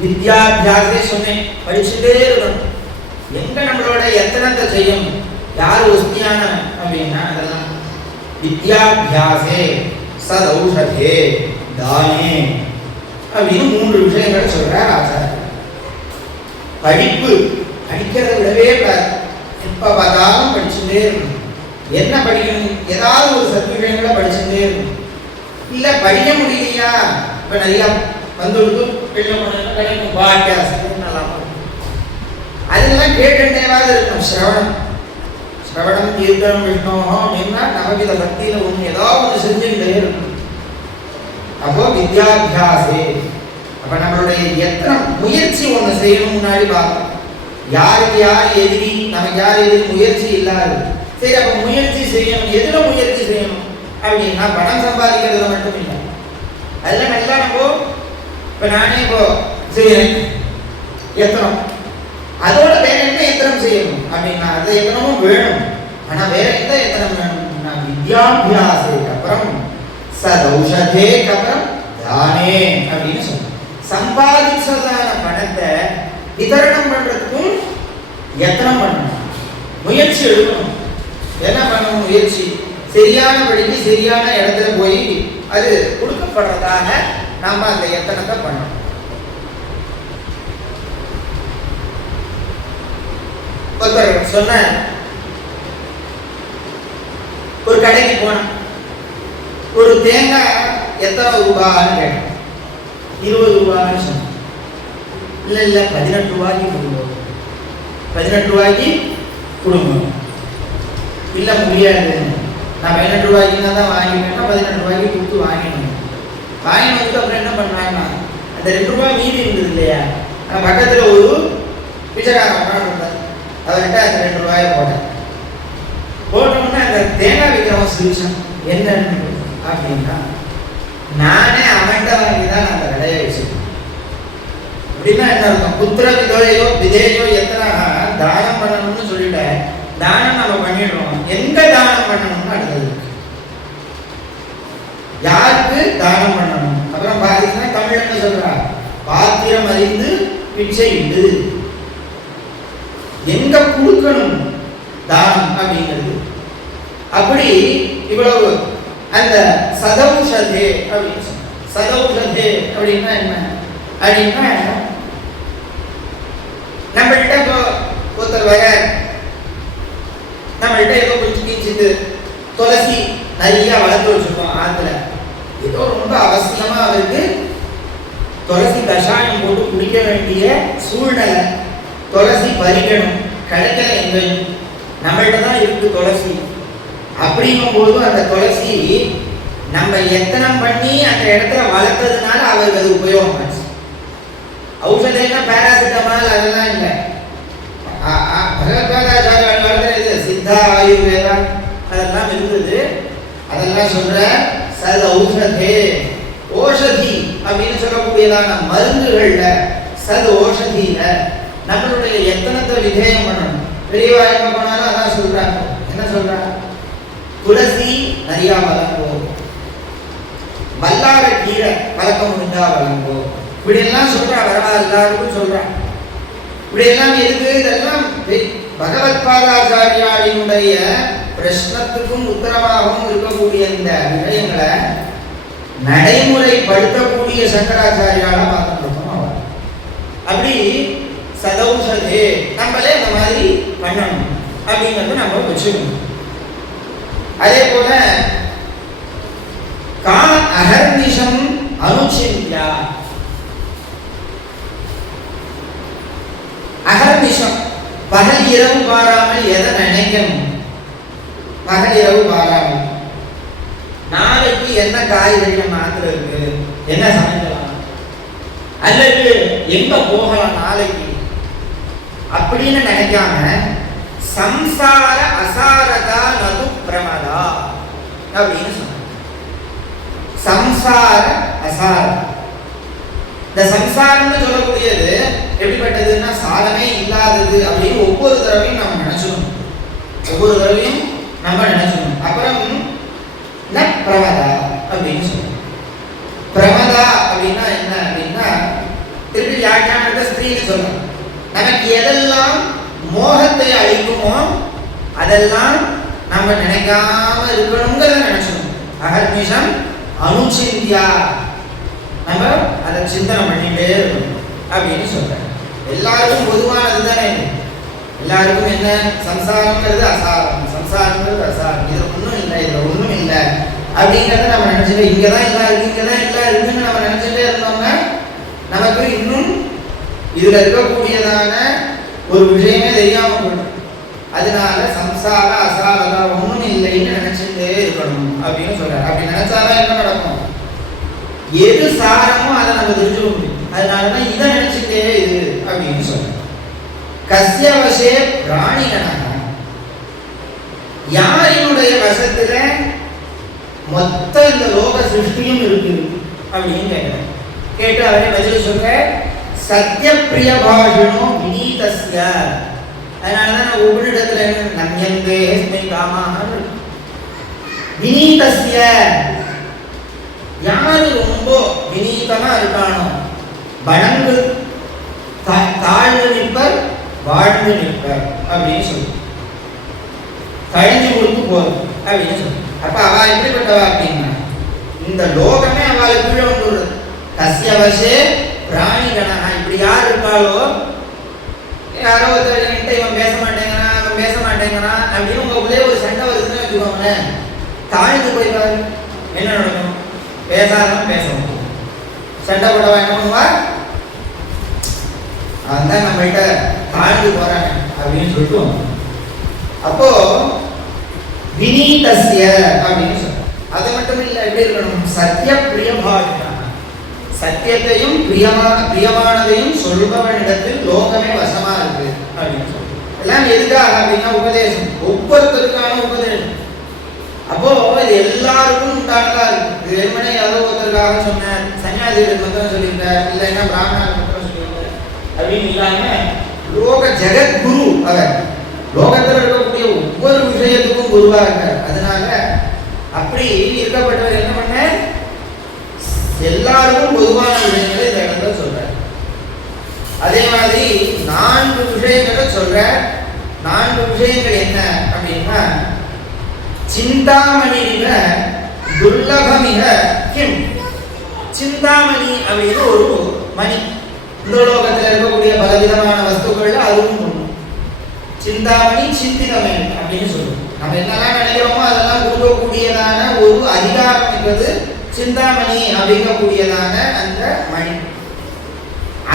வித்யாபியாசே சொன்னேன், படிச்சுட்டே இருக்கணும். எங்க நம்மளோட எத்தனத்தை செய்யணும், யார் ஒஸ்தியானவன் அப்படின்னா அதெல்லாம் வித்யாபியாசே சதௌஷதே தானே அப்படின்னு 3 விஷயங்களை சொல்றார் ஆச்சாரியர். படிக்கிறத விடவே எப்ப பார்த்தாலும் படிச்சுட்டே இருக்கணும். என்ன படிக்கணும், ஏதாவது ஒரு சத்விஷயங்களை படிச்சுட்டே இருக்கணும். இல்ல படிக்க முடியலையா, இப்ப நிறைய வந்துடுது அதெல்லாம் கேட்டுட்டேவாது இருக்கணும். சிரவணம் கீர்த்தனம் விஷ்ணோகம் அப்படின்னா நவவித பக்தியில ஒண்ணு ஏதாவது ஒன்று செஞ்சுக்கிட்டே இருக்கணும். அப்போ வித்யாபியாசே, அப்ப நம்மளுடைய எத்தனை முயற்சி ஒண்ணு செய்யணும். முன்னாடி பார்க்கணும் யாருக்கு யார் எதிரி, நமக்கு யார் எதிரி, முயற்சி இல்லாது. சரி, அப்ப முயற்சி செய்யணும். எதுல முயற்சி செய்யணும் அப்படின்னா பணம் சம்பாதிக்கிறதுல மட்டும் இல்லை. அதெல்லாம் நல்லா நம்ம இப்ப நானே இப்போ செய்யறேன் எத்தனம், அதோட வேற என்ன எத்தனம் செய்யணும் அப்படின்னா அந்த எத்தனமும் வேணும். ஆனா வேற எந்த எத்தனம் வேணும்னா வித்யாபியாசத்துக்கு அப்புறம் சதௌஷதேக்கு அப்புறம் தானே அப்படின்னு சொல்லணும். சம்பாதிச்சதான பணத்தை விதரணம் பண்றதுக்கும் எத்தனம் பண்ணணும், முயற்சி எடுக்கணும். என்ன பண்ணணும், முயற்சி சரியான படிக்கு சரியான இடத்துல போய் அது கொடுக்கப்படுறதாக நாம அந்த எத்தனத்தை பண்ணணும். ஒருத்தர் சொன்ன ஒரு கடைக்கு போன ஒரு தேங்காய் எத்தனை ரூபான்னு கேட்டேன். 20 ரூபான்னு சொன்னேன். இல்ல 18 ரூபாய்க்கு கொடுங்க, 18 ரூபாய்க்கு கொடுங்க. இல்ல முடியாது, நான் 18 ரூபாய்க்கு தான் வாங்கிட்டேன்னா 18 ரூபாய்க்கு கொடுத்து வாங்கினேன். வாங்கினதுக்கு அப்புறம் என்ன பண்ணாங்கன்னா அந்த 2 ரூபாய் மீதி இருந்தது இல்லையா, பக்கத்துல ஒரு பிச்சைக்காரன் இருந்தார், அவர்கிட்ட அந்த 2 ரூபாயை போட்டோம்னா அந்த தேங்காய் விற்கிறவன் சிரிச்சான். என்ன அப்படின்னா நானே அவன்கிட்ட வாங்கி தான் அந்த கடையை வச்சிருக்கேன் அப்படின்னா என்ன இருக்கும், புத்திர விதேயோ எத்தனை தானம் பண்ணணும்னு சொல்லிட்டேன். தானம் நம்ம பண்ணிடுறோம், எங்க தானம் பண்ணணும்னு அடுத்தது யாருக்கு தானம் பண்ணணும். அப்புறம் பாத்தீங்கன்னா தமிழ் என்ன சொல்றா, பாத்திரம் அறிந்து பிச்சை இடு, எங்க கொடுக்கணும் தானம் அப்படிங்கிறது. அப்படி இவ்வளவு அந்த சதௌஷதே அப்படின்னு சொல்ற. சதௌஷதே அப்படின்னா என்ன அப்படின்னா நம்மகிட்ட இப்போ ஒருத்தர் வர, நம்மகிட்ட ஏதோ கொஞ்சம் கிஞ்சிட்டு துளசி நிறைய வளர்த்து வச்சிருக்கோம் ஆத்துல, ஏதோ ரொம்ப அவசியமா அவருக்கு துளசி கஷாயம் போட்டு குடிக்க வேண்டிய சூழ்நிலை, துளசி பறிக்கணும் கிடைக்கல எங்கேயும். நம்மள்ட்ட தான் இருக்கு துளசி. அப்படிங்கும்போது அந்த துளசி நம்ம எத்தனம் பண்ணி அந்த இடத்துல வளர்த்ததுனால அவருக்கு அது உபயோகம் ஆச்சு. ஔஷதம்னா பேராசிட்டமால் அதெல்லாம் இல்லை. பகவத்பாதாச்சாரியால் வளர்த்துறது சித்தா ஆயுர்வேதா அதெல்லாம் இருந்தது. அதெல்லாம் சொல்ற சத் ஔஷதே, ஓஷதி அப்படின்னு சொல்லக்கூடியதான மருந்துகள்ல சத் ஓஷதியில நம்மளுடைய எத்தனத்தை விதேயம் பண்ணணும். பெரியவா எங்க போனாலும் அதான் சொல்றாங்க. என்ன சொல்றாங்க? துளசி நிறையா வளர்ப்போம், வல்லார கீரை வளர்க்க முடிஞ்சா வளர்ப்போம், இப்படி எல்லாம் சொல்றா. வரவா எல்லாருக்கும் சொல்றா. இப்படி எல்லாம் இருக்கு. இதெல்லாம் பகவத்பாதாச்சாரியாரினுடைய பிரஷ்னத்துக்கும் உத்தரவாகவும் இருக்கக்கூடிய இந்த விஷயங்களை நடைமுறைப்படுத்தக்கூடிய சங்கராச்சாரியால பார்த்துருக்கோம். அவர் அப்படி சதௌஷதே நம்மளே இந்த மாதிரி பண்ணணும் அப்படிங்கிறது நம்ம வச்சுக்கணும். அதே போல கா அஹர்நிஷம் அனுச்சிந்தியா, அகர்நிஷம் பகல் இரவு பாராமல் எதை நினைக்கணும்? பகல் இரவு பாராமல் நாளைக்கு என்ன காய்கறிகள் மாத்திரம் இருக்கு, என்ன சமைக்கலாம், அல்லது எங்க போகலாம் நாளைக்கு அப்படின்னு நினைக்காம சம்சார அசாரதா நது பிரமதா அப்படின்னு சொன்ன. சம்சார அசாரம், இந்த சம்சாரம்னு சொல்லக்கூடியது எப்படிப்பட்டதுன்னா சாரமே இல்லாதது அப்படின்னு ஒவ்வொரு தடவையும் நம்ம நினைச்சணும். ஒவ்வொரு தடவையும் நம்ம நினைச்சணும். அப்புறம் ந பிரமதா அப்படின்னு சொல்லணும். பிரமதா அப்படின்னா என்ன அப்படின்னா திருப்பி வியாக்கியானத்தை ஸ்திரீன்னு சொல்லணும். நமக்கு எதெல்லாம் மோகத்தை அழிக்குமோ அதெல்லாம் நம்ம நினைக்காம இருக்கணுங்கிறத நினைச்சணும். அகர்நிஷம் அனுச்சிந்தியா, நம்ம அதை சிந்தனை பண்ணிட்டே இருக்கணும் அப்படின்னு சொல்றேன். எல்லாருக்கும் பொதுவானது தானே. எல்லாருக்கும் என்ன சம்சாரங்கிறது அசாரம், சம்சாரங்கிறது அசாரம், இது ஒன்றும் இல்லை, இதுல ஒன்றும் இல்லை அப்படிங்கிறத நம்ம நினைச்சுட்டு இங்கதான் எல்லாம் இருக்கு, இங்கதான் எல்லாம் இருக்குன்னு நம்ம நினைச்சுட்டே இருந்தோம்னா நமக்கு இன்னும் இதுல இருக்கக்கூடியதான ஒரு விஷயமே தெரியாம போயிடும். அதனால சம்சார அசாரதா ஒன்றும் இல்லைன்னு நினைச்சுட்டே இருக்கணும் அப்படின்னு சொல்றாரு. அப்படி நினைச்சாதான் என்ன நடக்கும்? எது சாரமோ அதை நம்ம தெரிஞ்சுக்க முடியும். அதனாலதான் இதை நினைச்சுட்டே இது அப்படின்னு சொல்றேன். கஸ்ய வசே பிராணிகணக, யாரினுடைய வசத்துல மொத்த இந்த லோக சிருஷ்டியும் இருக்கு அப்படின்னு கேட்கிறேன். கேட்டு அவரே பதில் சொல்ற சத்திய பிரிய பாஷணோ வினீதஸ்ய. அதனாலதான் நான் ஒவ்வொரு இடத்துல நம்யந்தே ஸ்மை காமாக வினீதஸ்ய, யாரு ரொம்ப வினீதமா இருக்கானோ, வணங்கு தாழ்ந்து நிற்பர் வாழ்ந்து நிற்பர் அப்படின்னு சொல்லு, கழிஞ்சு கொடுத்து போறது அப்படின்னு சொல்லு. அப்ப அவ எப்படிப்பட்டவா அப்படின்னா இந்த லோகமே அவளுக்கு கீழே வந்துடுறது. கஸ்ய வசே பிராணிகணா, இப்படி யார் இருக்காளோ, யாரோ ஒருத்தர் இவன் பேச மாட்டேங்கிறான் அவன் பேச மாட்டேங்கிறான் அப்படின்னு உங்களுக்குள்ளே ஒரு சண்டை வருதுன்னு வச்சுக்கோங்களேன். தாழ்ந்து போய் பாரு என்ன நடக்கும்? பேசாதான் பேசணும். சண்டை போடவா என்ன பண்ணுவா? அதுதான் நம்மகிட்ட தாழ்ந்து போறாங்க அப்படின்னு சொல்லிட்டு. அப்போ வினீதஸ்ய அப்படின்னு சொல்றோம். அது மட்டும் இல்லை, எப்படி இருக்கணும்? சத்திய பிரியபாஷணா, சத்தியத்தையும் பிரியமானதையும் சொல்பவனிடத்தில் லோகமே வசமா இருக்கு அப்படின்னு சொல்றோம். எல்லாம் எதுக்காக அப்படின்னா உபதேசம், ஒவ்வொருத்தருக்கான உபதேசம். அப்போ இது எல்லாருக்கும் உண்டானதா இருக்கு. இது வெறுமனே யாரோ ஒருத்தருக்காக சொன்ன சன்னியாசிகளுக்கு மட்டும் சொல்லியிருக்கார், இல்லைன்னா பிராமணருக்கு மட்டும் சொல்லியிருக்கார் அப்படின்னு இல்லாம லோக ஜெகத் குரு அவர். லோகத்தில் இருக்கக்கூடிய ஒவ்வொரு விஷயத்துக்கும் குருவா இருக்கார். அதனால அப்படி இருக்கப்பட்டவர் என்ன பண்ண எல்லாருக்கும் பொதுவான விஷயங்களை இந்த இடத்துல சொல்றார். அதே மாதிரி 4 விஷயங்களை சொல்ற. 4 விஷயங்கள் என்ன அப்படின்னா சிந்தாமணிக துர்லபமிக கிம். சிந்தாமணி அப்படின்னு ஒரு மணி, இந்த லோகத்தில் இருக்கக்கூடிய பலவிதமான வஸ்துக்கள்ல அதுவும் ஒண்ணு. சிந்தாமணி சிந்திதமணி அப்படின்னு சொல்லுவோம். நம்ம என்னெல்லாம் நினைக்கிறோமோ அதெல்லாம் கொடுக்கக்கூடியதான ஒரு அதிகாரம் என்பது சிந்தாமணி அப்படிங்கக்கூடியதான அந்த மணி.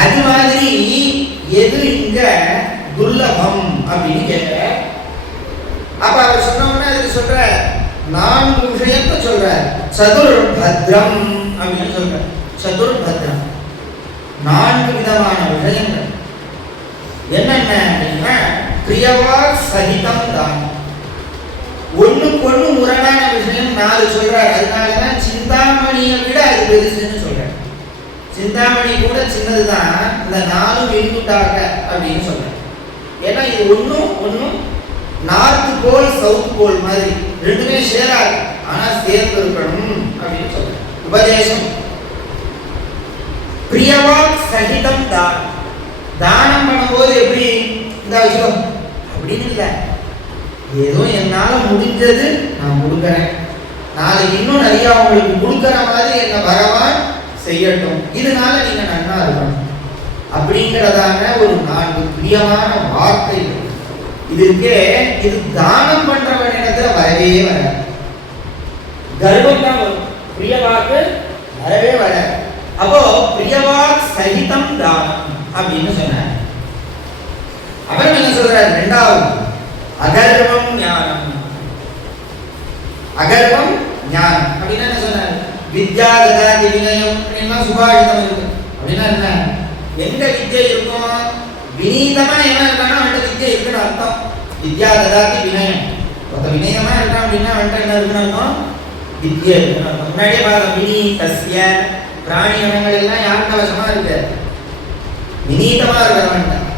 அது மாதிரி எது இங்க துர்லபம் அப்படின்னு கேட்க. அப்ப அவர் சொன்னோம்னா அதுக்கு சொல்ற 4 விஷயத்தை சொல்ற. சதுர்பத்ரம் அப்படின்னு சொல்ற. சதுர்பத்ரம் 4 விதமான விஷயங்கள் என்னென்ன அப்படின்னா பிரியவா சகிதம் தானம். ஒண்ணுக்கு ஒண்ணு முரணான விஷயம் 4 சொல்றாரு. அதனாலதான் சிந்தாமணியை விட அது பெருசுன்னு சொல்றேன். சிந்தாமணி கூட சின்னதுதான், இந்த 4 இருந்துட்டாங்க அப்படின்னு சொல்றேன். ஏன்னா இது ஒன்னும் நார்த் போல் சவுத் போல் மாதிரி ரெண்டுமே சேராது, ஆனா சேர்ந்து இருக்கணும் அப்படின்னு சொல்றேன். உபதேசம் பிரியவா சகிதம் தானம். தானம் பண்ணும்போது எப்படி இந்த விஷயம் அப்படின்னு இல்லை, ஏதோ என்னால முடிஞ்சது நான் கொடுக்கறேன், நாளைக்கு இன்னும் நிறைய அவங்களுக்கு கொடுக்கற மாதிரி என்ன பகவான் செய்யட்டும், இதனால நீங்க நன்னா இருக்கணும் அப்படிங்கிறதான ஒரு 4 பிரியமான வார்த்தைகள் இதுக்கே. இது தானம் பண்றவனிடத்துல வரவே வராது, கர்வம் தான் வரும், பிரியவாக்கு வரவே வராது. அப்போ பிரியவாக் சகிதம் தானம் அப்படின்னு சொன்னார். அப்புறம் என்ன சொல்றாரு? 2வது அகர்வம் ஞானம். அகர்வம் ஞானம் அப்படின்னா என்ன சொன்னார்? வித்யா ததாதி வினயம் அப்படின்னா சுபாஷிதம் இருக்கு. அப்படின்னா என்ன? எங்க வித்யை இருக்கும், வினீதமா என்ன இருக்கானோ அவன்கிட்ட வித்யை இருக்குன்னு அர்த்தம். வித்யா ததாதி வினயம். ஒருத்த வினயமா இருக்கான் அப்படின்னா அவன்கிட்ட என்ன இருக்குன்னு அர்த்தம்? வித்யை இருக்குன்னு அர்த்தம். முன்னாடியே பார்க்கலாம், வினீதஸ்ய பிராணி இனங்கள் எல்லாம் யார்கிட்ட வசமா இருக்கு? வினீதமா இருக்கிறவன்.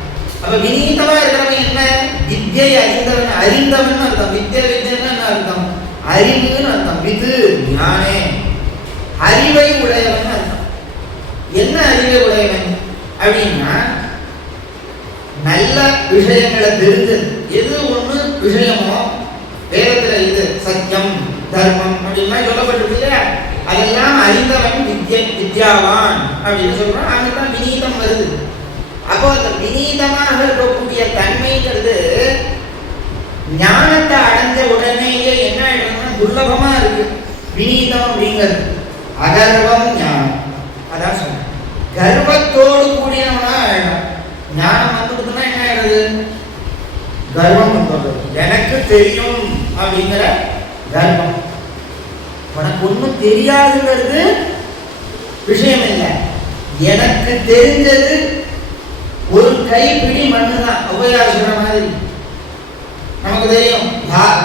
அப்ப வினீதமா இருக்கிறவன் என்ன? வித்யை அறிந்தவன், அறிந்தவன் அர்த்தம். வித்யன்னு என்ன அர்த்தம்? அறிவுன்னு அர்த்தம். விது ஞானே, அறிவை உடையவன் அர்த்தம். என்ன அறிவை உடையவன் அப்படின்னா நல்ல விஷயங்களை தெரிஞ்சது. எது ஒண்ணு விஷயமோ வேதத்துல இது சத்தியம் தர்மம் அப்படின்னா சொல்லப்பட்டிருக்கு இல்லையா, அதெல்லாம் அறிந்தவன் வித்யாவான் அப்படின்னு சொல்றோம். அங்கதான் வினீதம் வருது. அப்போ அந்த வினீதமாக இருக்கக்கூடிய தன்மைங்கிறது ஞானத்தை அடைஞ்ச உடனேயே என்ன ஆயிடும்னா துர்லபமா இருக்கு வினீதம் அப்படிங்கிறது. அகர்வம் ஞானம், அதான் சொன்ன. கர்வத்தோடு கூடியவனா ஆயிடும். ஞானம் வந்துடுதுன்னா என்ன ஆயிடுது? கர்வம் வந்துடுது. எனக்கு தெரியும் அப்படிங்கிற கர்வம். உனக்கு ஒன்றும் தெரியாதுங்கிறது விஷயம் இல்லை, எனக்கு தெரிஞ்சது ஒரு கைப்பிடி மண்ணு தான். ஔவையார் சொல்ற மாதிரி நமக்கு தெரியும்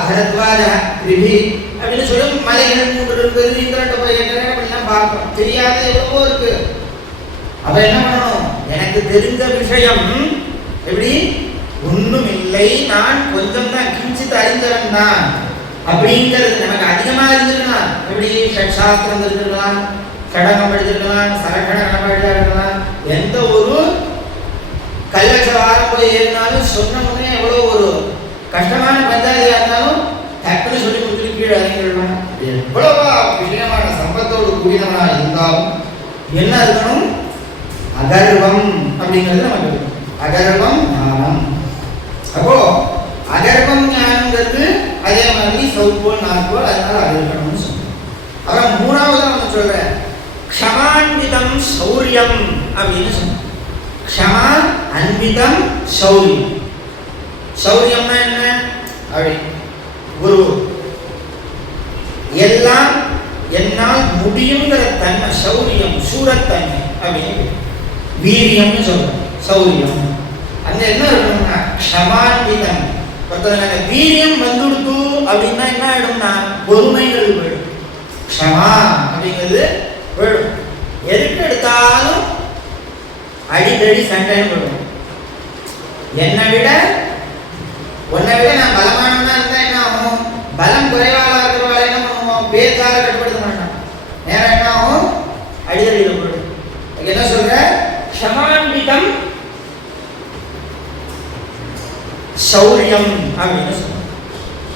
பரத்வாஜ ரிபி அப்படின்னு சொல்லி மலைகள் 3 இருக்குது, இந்திரண்ட போய் அப்படிலாம் பார்க்கணும். தெரியாத எவ்வளவோ இருக்கு. அப்ப என்ன பண்ணணும்? எனக்கு தெரிஞ்ச விஷயம் எப்படி ஒன்றும் இல்லை, நான் கொஞ்சம் தான் கிஞ்சித் அறிந்தவன் தான் அப்படிங்கிறது நமக்கு அதிகமா இருந்திருக்கலாம். எப்படி சாஸ்திரம் இருந்திருக்கலாம், சடங்கம் படிச்சிருக்கலாம், சரக்கணம் படிச்சிருக்கலாம். எந்த ஒரு கல்லட்சவாரம் போய் ஏறினாலும் சொன்ன உடனே எவ்வளோ ஒரு கஷ்டமான பஞ்சாயத்தா இருந்தாலும் டக்குன்னு சொல்லி கொடுத்துட்டு கீழே இறங்கிடுவாங்க. எவ்வளவா விஷயமான சம்பத்தோடு கூடியவனா இருந்தாலும் என்ன இருக்கணும்? அகர்வம் அப்படிங்கிறது நமக்கு இருக்கும். அகர்வம் ஞானம். அப்போ அகர்வம் ஞானங்கிறது அதே மாதிரி சவுத் போல் நார்த் போல், அதனால அது இருக்கணும்னு சொல்றேன். அப்புறம் 3வது நம்ம சொல்றேன் க்ஷமான்விதம் சௌரியம் அப்படின்னு சொன்னோம். க்ஷமா அன்பிதம் சௌரியம். சௌரியம்னா என்ன? அப்படி குரு எல்லாம் என்னால் முடியுங்கிற தன்மை சௌரியம், சூரத்தன்மை அப்படின்னு வீரியம்னு சொல்றோம். சௌரியம் அந்த என்ன இருக்கணும்னா க்ஷமான்விதம். ஒருத்தர் வீரியம் வந்துடுத்து அப்படின்னா என்ன ஆயிடும்னா பொறுமைங்கிறது போயிடும். க்ஷமா அப்படிங்கிறது போயிடும். எதுக்கு எடுத்தாலும் அடிக்கடி சண்டைன்னு போயிடும். என்னை விட உன்னை விட நான் பலமானவனா இருந்தா என்ன ஆகும்? பலம் குறைவாக இருக்கிறவாள் என்ன பண்ணுவோம்? பேச்சால கட்டுப்படுத்த மாட்டான். நேரம் என்ன ஆகும்? அடிதடியில் போயிடும். என்ன சொல்ற? க்ஷமான்விதம் சௌரியம் அப்படின்னு சொல்றோம்.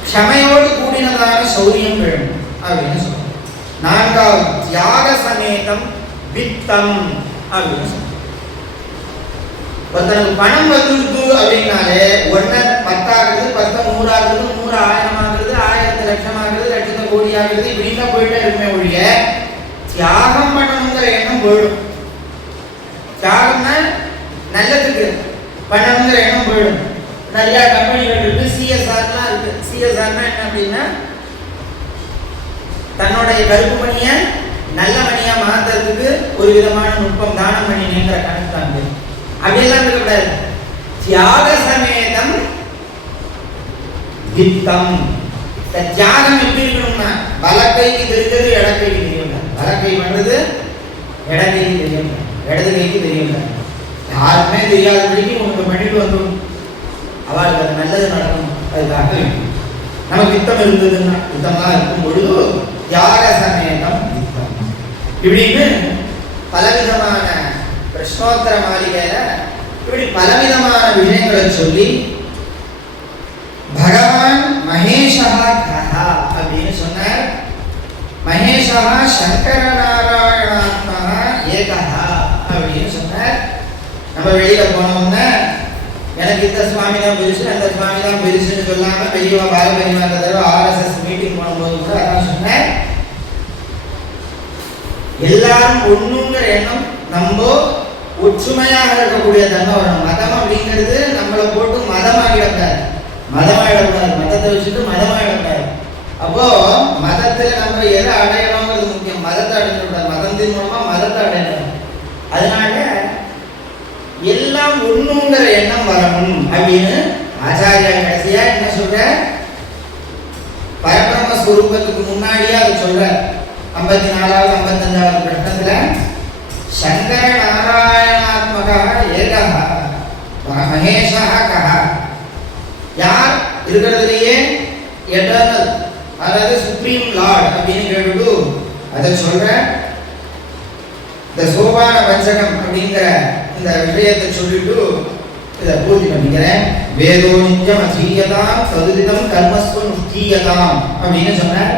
க்ஷமையோடு கூடினதான சௌரியம் வேணும் அப்படின்னு சொல்றோம். 4வது தியாக சமேதம் வித்தம் அப்படின்னு சொல்றோம். ஒருத்தனுக்கு பணம் வந்துடுது அப்படின்னாலே 1 10 ஆகுது, 10 100 ஆகுது, 100 1000 ஆகுது, 1000 லட்சம் ஆகுது, லட்சத்தை கோடி ஆகுது, இப்படின்னா போயிட்டே இருக்குமே ஒழிய தியாகம் பண்ணணுங்கிற எண்ணம் போயிடும். தியாகம்னா நல்லதுக்கு பண்ணணுங்கிற எண்ணம் போயிடும். நிறைய கம்பெனிகள் இருக்கு, சிஎஸ்ஆர்லாம் இருக்கு. சிஎஸ்ஆர்னா என்ன அப்படின்னா தன்னுடைய கருப்பு மணியை நல்ல மணியா மாத்துறதுக்கு ஒரு விதமான நுட்பம், தானம் பண்ணிங்கிற கணக்கு தான். அப்படியெல்லாம் இருக்கக்கூடாது. தியாக சமேதம் வித்தம். தியாகம் எப்படி இருக்கணும்னா வலக்கைக்கு தெரிஞ்சது இடக்கைக்கு தெரியும். வலக்கை பண்றது இடக்கைக்கு தெரியும், இடது கைக்கு தெரியும். யாருமே தெரியாதபடிக்கு உங்களுக்கு பண்ணிட்டு வந்துடும். அவளுக்கு அது நல்லது நடக்கணும். அதுக்காக நமக்கு யுத்தம் இருந்ததுன்னா, யுத்தம்லாம் இருக்கும் பொழுது தியாக சமேதம் யுத்தம் இப்படின்னு பலவிதமான பிரஷ்னோத்தர மாளிகையில இப்படி பலவிதமான விஷயங்களை சொல்லி பகவான் மகேஷா கஹா அப்படின்னு சொன்னார். மகேஷா சங்கர நாராயணாத்மா ஏகஹா அப்படின்னு சொன்னார். நம்ம வெளியில போனோம்னா எனக்கு இந்த சுவாமி தான் பெருசு, அந்த சுவாமி தான் பெருசுன்னு சொல்லாம பெரியவா பாலபெரியவா தடவை ஆர்எஸ்எஸ் மீட்டிங் போகும்போது கூட அதான் சொன்னேன். எல்லாரும் ஒண்ணுங்கிற எண்ணம், நம்ம ஒற்றுமையாக இருக்கக்கூடிய தன்மை வரணும். மதம் அப்படிங்கிறது நம்மளை போட்டு மதமாகிடக்கூடாது. மதத்தை வச்சுட்டு மதமாகிடக்கூடாது. அப்போ மதத்துல நம்ம எதை அடையணுங்கிறது முக்கியம். மதத்தை அடையக்கூடாது, மதத்தின் மூலமா மதத்தை அடையணும். அதனால எல்லாம் ஒண்ணுங்கிற எண்ணம் வரணும் அப்படின்னு ஆச்சாரியா கடைசியா என்ன சொல்ற, பரபிரம்ம ஸ்வரூபத்துக்கு முன்னாடியே அதை சொல்ற. 54வது 55வது பிரஷ்னத்துல சங்கர நாராயணாத்மகா ஏகஹா மகேஷா கஹா. யார் இருக்கிறதுலயே எட்டர்னல், அதாவது சுப்ரீம் லார்ட் அப்படின்னு கேட்டுட்டு அதை சொல்ற. இந்த சோபான பஞ்சகம் அப்படிங்கிற இந்த விஷயத்தை சொல்லிட்டு இதை பூர்த்தி பண்ணிக்கிறேன். வேதோ நித்தியம் அசீயதாம் சதுரிதம் கர்மஸ்வ நுஷ்டீயதாம் அப்படின்னு சொன்னார்.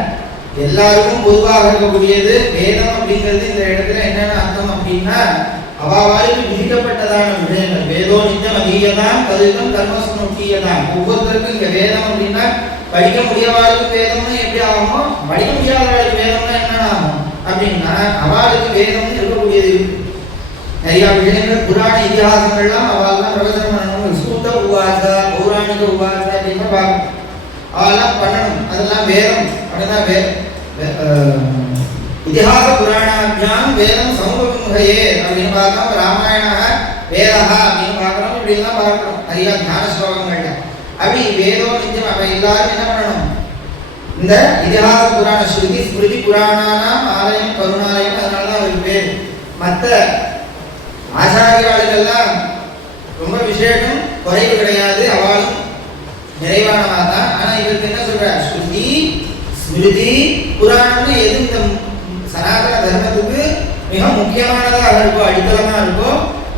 எல்லாருக்கும் பொதுவாக இருக்கக்கூடியது வேதம் அப்படிங்கிறது. இந்த இடத்துல என்னென்ன அர்த்தம் அப்படின்னா அவாவாருக்கு விதிக்கப்பட்டதான விஷயங்கள். வேதோ நித்தியம் அதீயதாம் சதுரிதம் கர்மஸ்வ நுஷ்டீயதாம். ஒவ்வொருத்தருக்கும் இங்க வேதம் அப்படின்னா படிக்க முடியாதவர்களுக்கு வேதம்னு எப்படி ஆகுமோ, படிக்க முடியாதவர்களுக்கு வேதம்னா என்ன ஆகும் அப்படின்னா அவளுக்கு வேதம்னு இருக்கக்கூடியது. நிறைய விஷயங்கள் புராண இதிகாசங்கள்லாம் அவெல்லாம் பிரவச்சனம் பண்ணணும். சூத்த உவாச பௌராணிக உவாச அப்படின்னு பார்க்கணும். அவெல்லாம் பண்ணணும். அதெல்லாம் வேதம் அப்படின்னா இதிகாச புராணாபியாம் வேதம் சமூகமுகையே அப்படின்னு பார்க்கணும். ராமாயண வேதா அப்படின்னு பார்க்கணும். இப்படிலாம் பார்க்கணும் நிறைய ஞான ஸ்லோகங்கள்ல. அப்படி வேதோ நித்தியம் அவ எல்லாரும் என்ன பண்ணணும், இந்த இதிகாச புராண ஸ்ருதி ஸ்மிருதி புராணானாம் ஆலயம் கருணாலயம். அதனாலதான் அவருக்கு பேர். மற்ற ஆச்சாரியாளுக்கெல்லாம் ரொம்ப விசேஷம், குறைவு கிடையாது. அவளும் நிறைவானவா தான். ஆனா இவருக்கு என்ன சொல்ற, ஸ்ருதி ஸ்மிருதி புராணம்னு எது இந்த சனாதன தர்மத்துக்கு மிக முக்கியமானதாக இருக்கோ, அடித்தளமா இருக்கோ,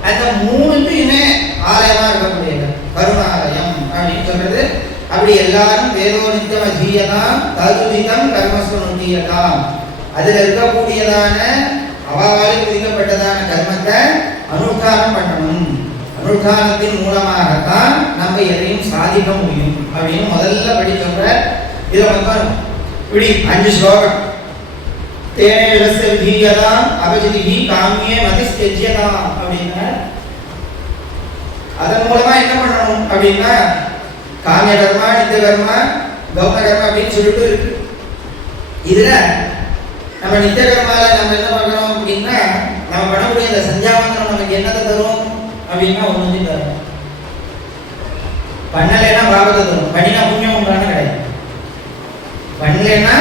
அந்த மூணுக்குமே ஆலயமா இருக்கக்கூடியது கருணாலயம் அப்படின்னு சொல்றது. அப்படி எல்லாரும் வேதோ நித்தியம் அஜீயதாம் ததுதிதம் கர்மஸ்வ நுஷ்டீயதாம். அதுல இருக்கக்கூடியதான அவாவாலுக்கு விதிக்கப்பட்டதான கர்மத்தை அனுஷ்டானம் பண்ணணும். அனுஷ்டானத்தின் மூலமாகத்தான் நம்ம எதையும் சாதிக்க முடியும் அப்படின்னு முதல்ல படி சொல்ற. இதை வந்து இப்படி 5 ஸ்லோகம். தேனேஷஸ்ய விதீயதாம் அபஜிதிஹி காமியே மதிஸ்த்யஜ்யதாம் அப்படின்னா அதன் மூலமா என்ன பண்ணணும் அப்படின்னா காமிய கர்மா, நித்திய கர்மா, கௌன கர்மா அப்படின்னு சொல்லிட்டு இருக்கு. இதுல நம்ம நித்திய கர்மால நம்ம என்ன பண்றோம் அப்படின்னா நம்ம பண்ணக்கூடிய இந்த சந்தியாவந்தனம் நமக்கு என்னத்தை தரும் அப்படின்னா ஒண்ணு தரும். பண்ணலைன்னா பாவத்தை தரும். பண்ணினா புண்ணியம் உண்டான கிடையாது. பண்ணலைன்னா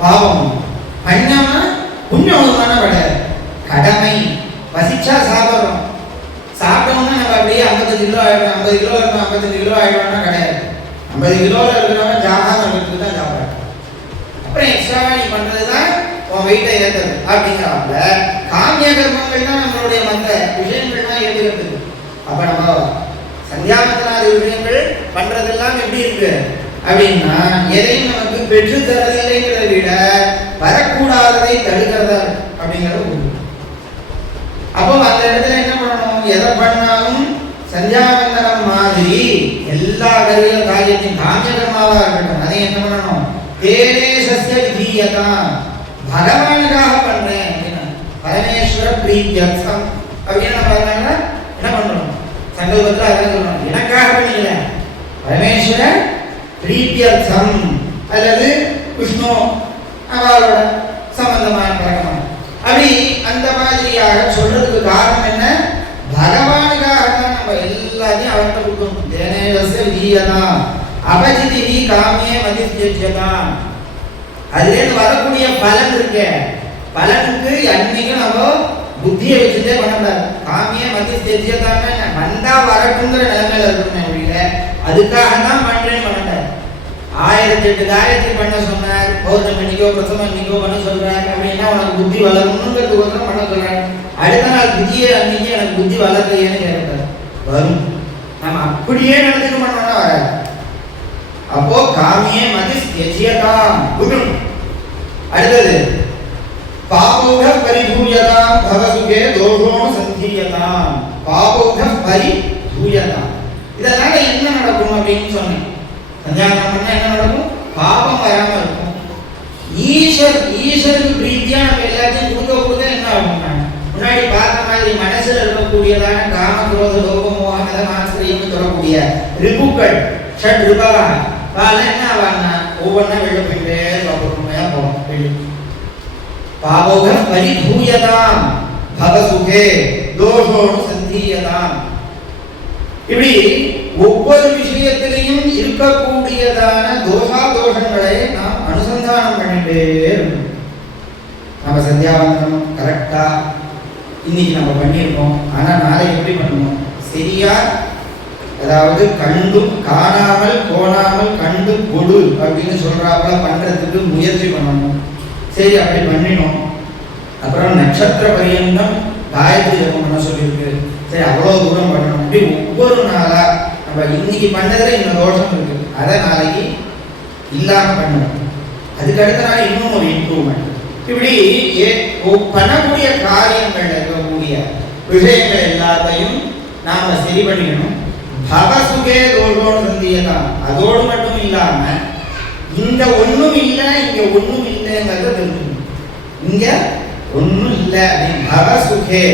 பாவம், பண்ணாம புண்ணியம் உண்டான கிடையாது. கடமை. பசிச்சா சாப்பிட்றோம், சாப்பிட்டோம்னா நம்ம அப்படியே 55 கிலோ ஆயிடும், 50 கிலோ இருக்கும், 55 கிலோ ஆயிடும்னா கிடையாது. 50 கிலோல இருக்கிறவங்க ஜாகாம இருக்கிறது தான் சாப்பாடு. அப்புறம் எக்ஸ்ட்ராவா நீ பண்றதுதான் உன் வெயிட்டை ஏற்றுறது அப்படிங்கிறாங்க. காமிய கர்மங்கள் தான் நம்மளுடைய மற்ற விஷயங்கள்லாம் ஏற்றுக்கிறது. அப்ப நம்ம சந்தியாவந்தனாதி விஷயங்கள் பண்றதெல்லாம் எப்படி இருக்கு அப்படின்னா எதையும் நமக்கு பெற்று தரதில்லைங்கிறத விட வரக்கூடாததை தடுக்கிறதா அப்படிங்கிறது. அப்போ அந்த இடத்துல என்ன பண்ணணும், எதை பண்ணாலும் சந்தியாவந்தனம் மாதிரி எல்லா காரியத்தையும் காமிய கர்மாவா இருக்கட்டும், அதை என்ன பண்ணணும், தேனேஷஸ்ய விதீயதாம் பகவானுக்காக பண்றேன் அப்படின்னா பரமேஸ்வர பிரீத்யர்த்தம் அப்படின்னு பார்த்தோம்னா என்ன பண்ணணும், சங்கல்பத்தில் அதான் சொல்றாங்க, எனக்காக பண்ணல, பரமேஸ்வர பிரீத்தியர்த்தம் அல்லது விஷ்ணு அவளோட சம்பந்தமான பழக்கம். அப்படி அந்த மாதிரியாக சொல்றதுக்கு காரணம் என்ன? பகவானுக்காக தான் நம்ம எல்லாத்தையும் அவர்கிட்ட கொடுக்கணும். தேனேவச வீயதான் அபஜிதி காமியே மதித்யதான். அதுலேருந்து வரக்கூடிய பலன் இருக்கு, பலனுக்கு அன்னைக்கும் நம்ம புத்தியை வச்சுட்டே பண்ணக்கூடாது. காமியே மதித்யதான் வந்தா வரட்டுங்கிற நிலைமையில இருக்கணும். அதுக்காக தான் பண்றேன்னு பண்ணக்கூடாது. 1008 காயத்ரி பண்ண சொன்னார், பௌர்ணமி அன்னைக்கோ பிரசவம் அன்னைக்கோ பண்ண சொல்றாரு அப்படின்னா உனக்கு புத்தி வளரணுங்கிறதுக்கோசரம் பண்ண சொல்றாரு. அடுத்த நாள் புதிய அன்னைக்கு எனக்கு புத்தி வளர்க்கையேன்னு கேட்கக்கூடாது, வரும். நம்ம அப்படியே நடந்துக்க பண்ணோம்னா வராது. அப்போ காமியே மதித்யஜ்யதாம் குரும். அடுத்தது பாபோக பரிபூயதாம் பவசுகே தோஷோண சந்தீயதாம். பாபோக பரிபூயதாம். இதனால என்ன நடக்கும் அப்படின்னு சொன்னேன். சந்தியாவந்தனம் பண்ணா என்ன நடக்கும்? பாபம் வராம இருக்கும். ஈஸ்வருக்கு பிரீத்தியா நம்ம எல்லாத்தையும் கொடுக்க என்ன ஆகும்னா, முன்னாடி பார்த்த மாதிரி மனசுல இருக்கக்கூடியதான காம குரோத லோக மோக மத மாஸ்திரியம் சொல்லக்கூடிய ரிபுக்கள் ஷட் ரிபவா பால என்ன ஆவாங்கன்னா ஒவ்வொன்றா வெளில போயிட்டே பொறுமையா போகும். வெளி பாபோக பரிபூயதாம் பவசுகே தோஷோணு சந்தீயதாம். இப்படி ஒவ்வொரு விஷயத்திலையும் இருக்கக்கூடியதான தோஷங்களை நாம் அனுசந்தானம் பண்ணிட்டே இருக்கணும். நம்ம சந்தியாவந்தனம் கரெக்டா இன்னைக்கு நம்ம பண்ணியிருக்கோம், ஆனா நாளை எப்படி பண்ணணும்? சரியா, அதாவது கண்டும் காணாமல் கோணாமல் கண்டு கொடு அப்படின்னு சொல்றாப்புல பண்றதுக்கு முயற்சி பண்ணணும். சரி, அப்படி பண்ணினோம். அப்புறம் நட்சத்திர பரியந்தம் காயத்ரி ஜபம் பண்ண சொல்லியிருக்கு. சரி, அவ்வளோ தூரம் பண்ணணும். அப்படி ஒவ்வொரு நாளா நம்ம இன்னைக்கு பண்ணதுல இந்த தோஷம் இருக்கு, அதை நாளைக்கு இல்லாம பண்ணணும். அதுக்கு அடுத்த நாள் இன்னும் ஒரு இம்ப்ரூவ்மெண்ட். இப்படி பண்ணக்கூடிய காரியங்கள் இருக்கக்கூடிய விஷயங்கள் எல்லாத்தையும் நாம சரி பண்ணிக்கணும். பவசுகே தோஷோடு சந்தியதான். அதோடு மட்டும் இல்லாம இங்க ஒண்ணும் இல்லை இங்க ஒண்ணும் இல்லைங்கிறத தெரிஞ்சுக்கணும். இங்க ஒண்ணும் இல்லை அப்படின்னு பவசுகே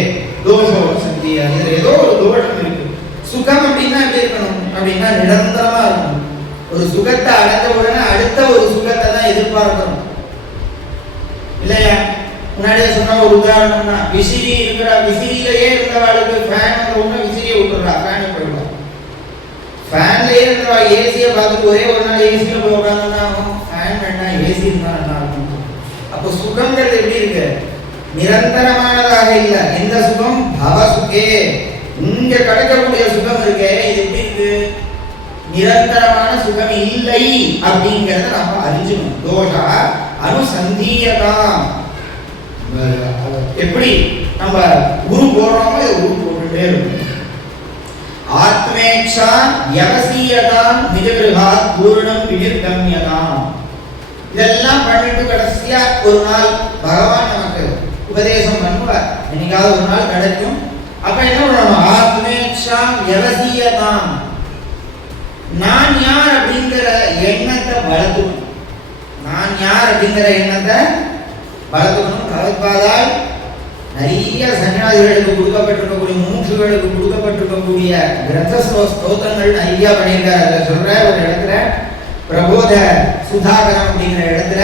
தோஷோடு சந்தியா. இதுல ஏதோ ஒரு தோஷம் இருக்கு. சுகம் அப்படின்னா எப்படி இருக்கணும் அப்படின்னா நிரந்தரமா இருக்கணும். ஒரு சுகத்தை அடைஞ்ச உடனே அடுத்த ஒரு சுகத்தை தான் எதிர்பார்க்கணும் இல்லையா? முன்னாடியே சொன்ன ஒரு உதாரணம்னா, விசிறி இருக்கிற விசிறியிலேயே இருந்தவாளுக்கு ஃபேன் ஒண்ணு விசிறியை விட்டுறா, ஃபேன் போயிடுவா. ஃபேன்லயே இருந்தவா ஏசியை பார்த்துட்டு ஒரே ஒரு நாள் ஏசியில போய் உட்காந்துன்னா ஃபேன் வேண்டாம் ஏசி இருந்தா நல்லா இருக்கும். அப்போ சுகங்கிறது எப்படி இருக்கு? நிரந்தரமானதாக இல்லை. எந்த சுகம்? பவசுகே. இங்க கிடைக்கக்கூடிய சுகம் இருக்கே, இது எப்படி இருக்கு? நிரந்தரமான சுகம் இல்லை அப்படிங்கிறத நம்ம அறிஞ்சுக்கணும். தோஷா அனுசந்தீயதாம். எப்படி நம்ம குரு போடுறோமோ இதை குரு போட்டுட்டே இருக்கும். ஆத்மேட்சா யவசீயதாம் நிஜகிருஹா பூர்ணம் விநிர்கம்யதாம். இதெல்லாம் பண்ணிட்டு கடைசியா ஒரு நாள் பகவான் நமக்கு உபதேசம் பண்ணுவார். என்னைக்காவது ஒரு நாள் கிடைக்கும். அப்ப என்ன பண்ணணும்? ஆத்மேட்சா யவசீயதாம். நான் யார் அப்படிங்கிற எண்ணத்தை வளர்த்துக்கணும். நான் யார் அப்படிங்கிற எண்ணத்தை வளர்த்துக்கணும். பகவத்பாதால் நிறைய சன்னியாசிகளுக்கு கொடுக்கப்பட்டிருக்கக்கூடிய மூச்சுகளுக்கு கொடுக்கப்பட்டிருக்கக்கூடிய கிரந்த ஸ்தோத்திரங்கள் நிறைய பண்ணியிருக்காரு. அதில் சொல்ற ஒரு இடத்துல பிரபோத சுதாகரம் அப்படிங்கிற இடத்துல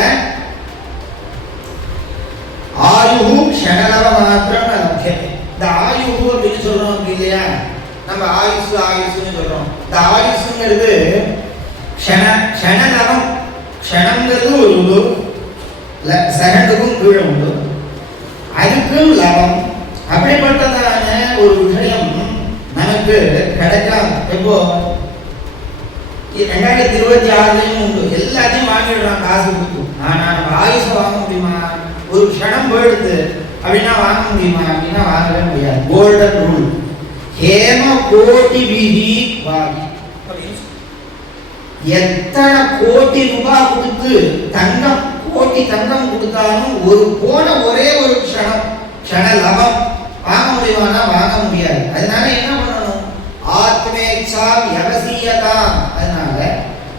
ஆயுஹு க்ஷணலவ மாத்திரம் லப்யதே. இந்த ஆயுஹு அப்படின்னு சொல்றோம் அப்படி இல்லையா? நம்ம ஆயுஷ்னு சொல்றோம். இந்த ஆயுஷ்ங்கிறது க்ஷணலவம். க்ஷணங்கிறது ஒரு செகண்டுக்கும் கீழே உண்டு, அதுக்கும் லவம். அப்படிப்பட்டதான ஒரு விஷயம் நமக்கு கிடைக்காம எப்போ 2026 உண்டு. எல்லாத்தையும் வாங்கிடுறான் காசு கொடுத்து. ஆனா நம்ம ஆயுஷ வாங்க முடியுமா? ஒரு க்ஷணம் போயிடுது அப்படின்னா வாங்க முடியுமா அப்படின்னா வாங்கவே முடியாது. Golden rule. ஹேம கோட்டி விதி வாகி. எத்தனை கோடி ரூபாய் கொடுத்து தங்கம் கோட்டி தங்கம் கொடுத்தாலும் ஒரு போன ஒரே ஒரு க்ஷண லபம் வாங்க முடியுமானா வாங்க முடியாது. அதனால என்ன பண்ணணும்? ஆத்மேச்சா யவசீயதாம். அதனால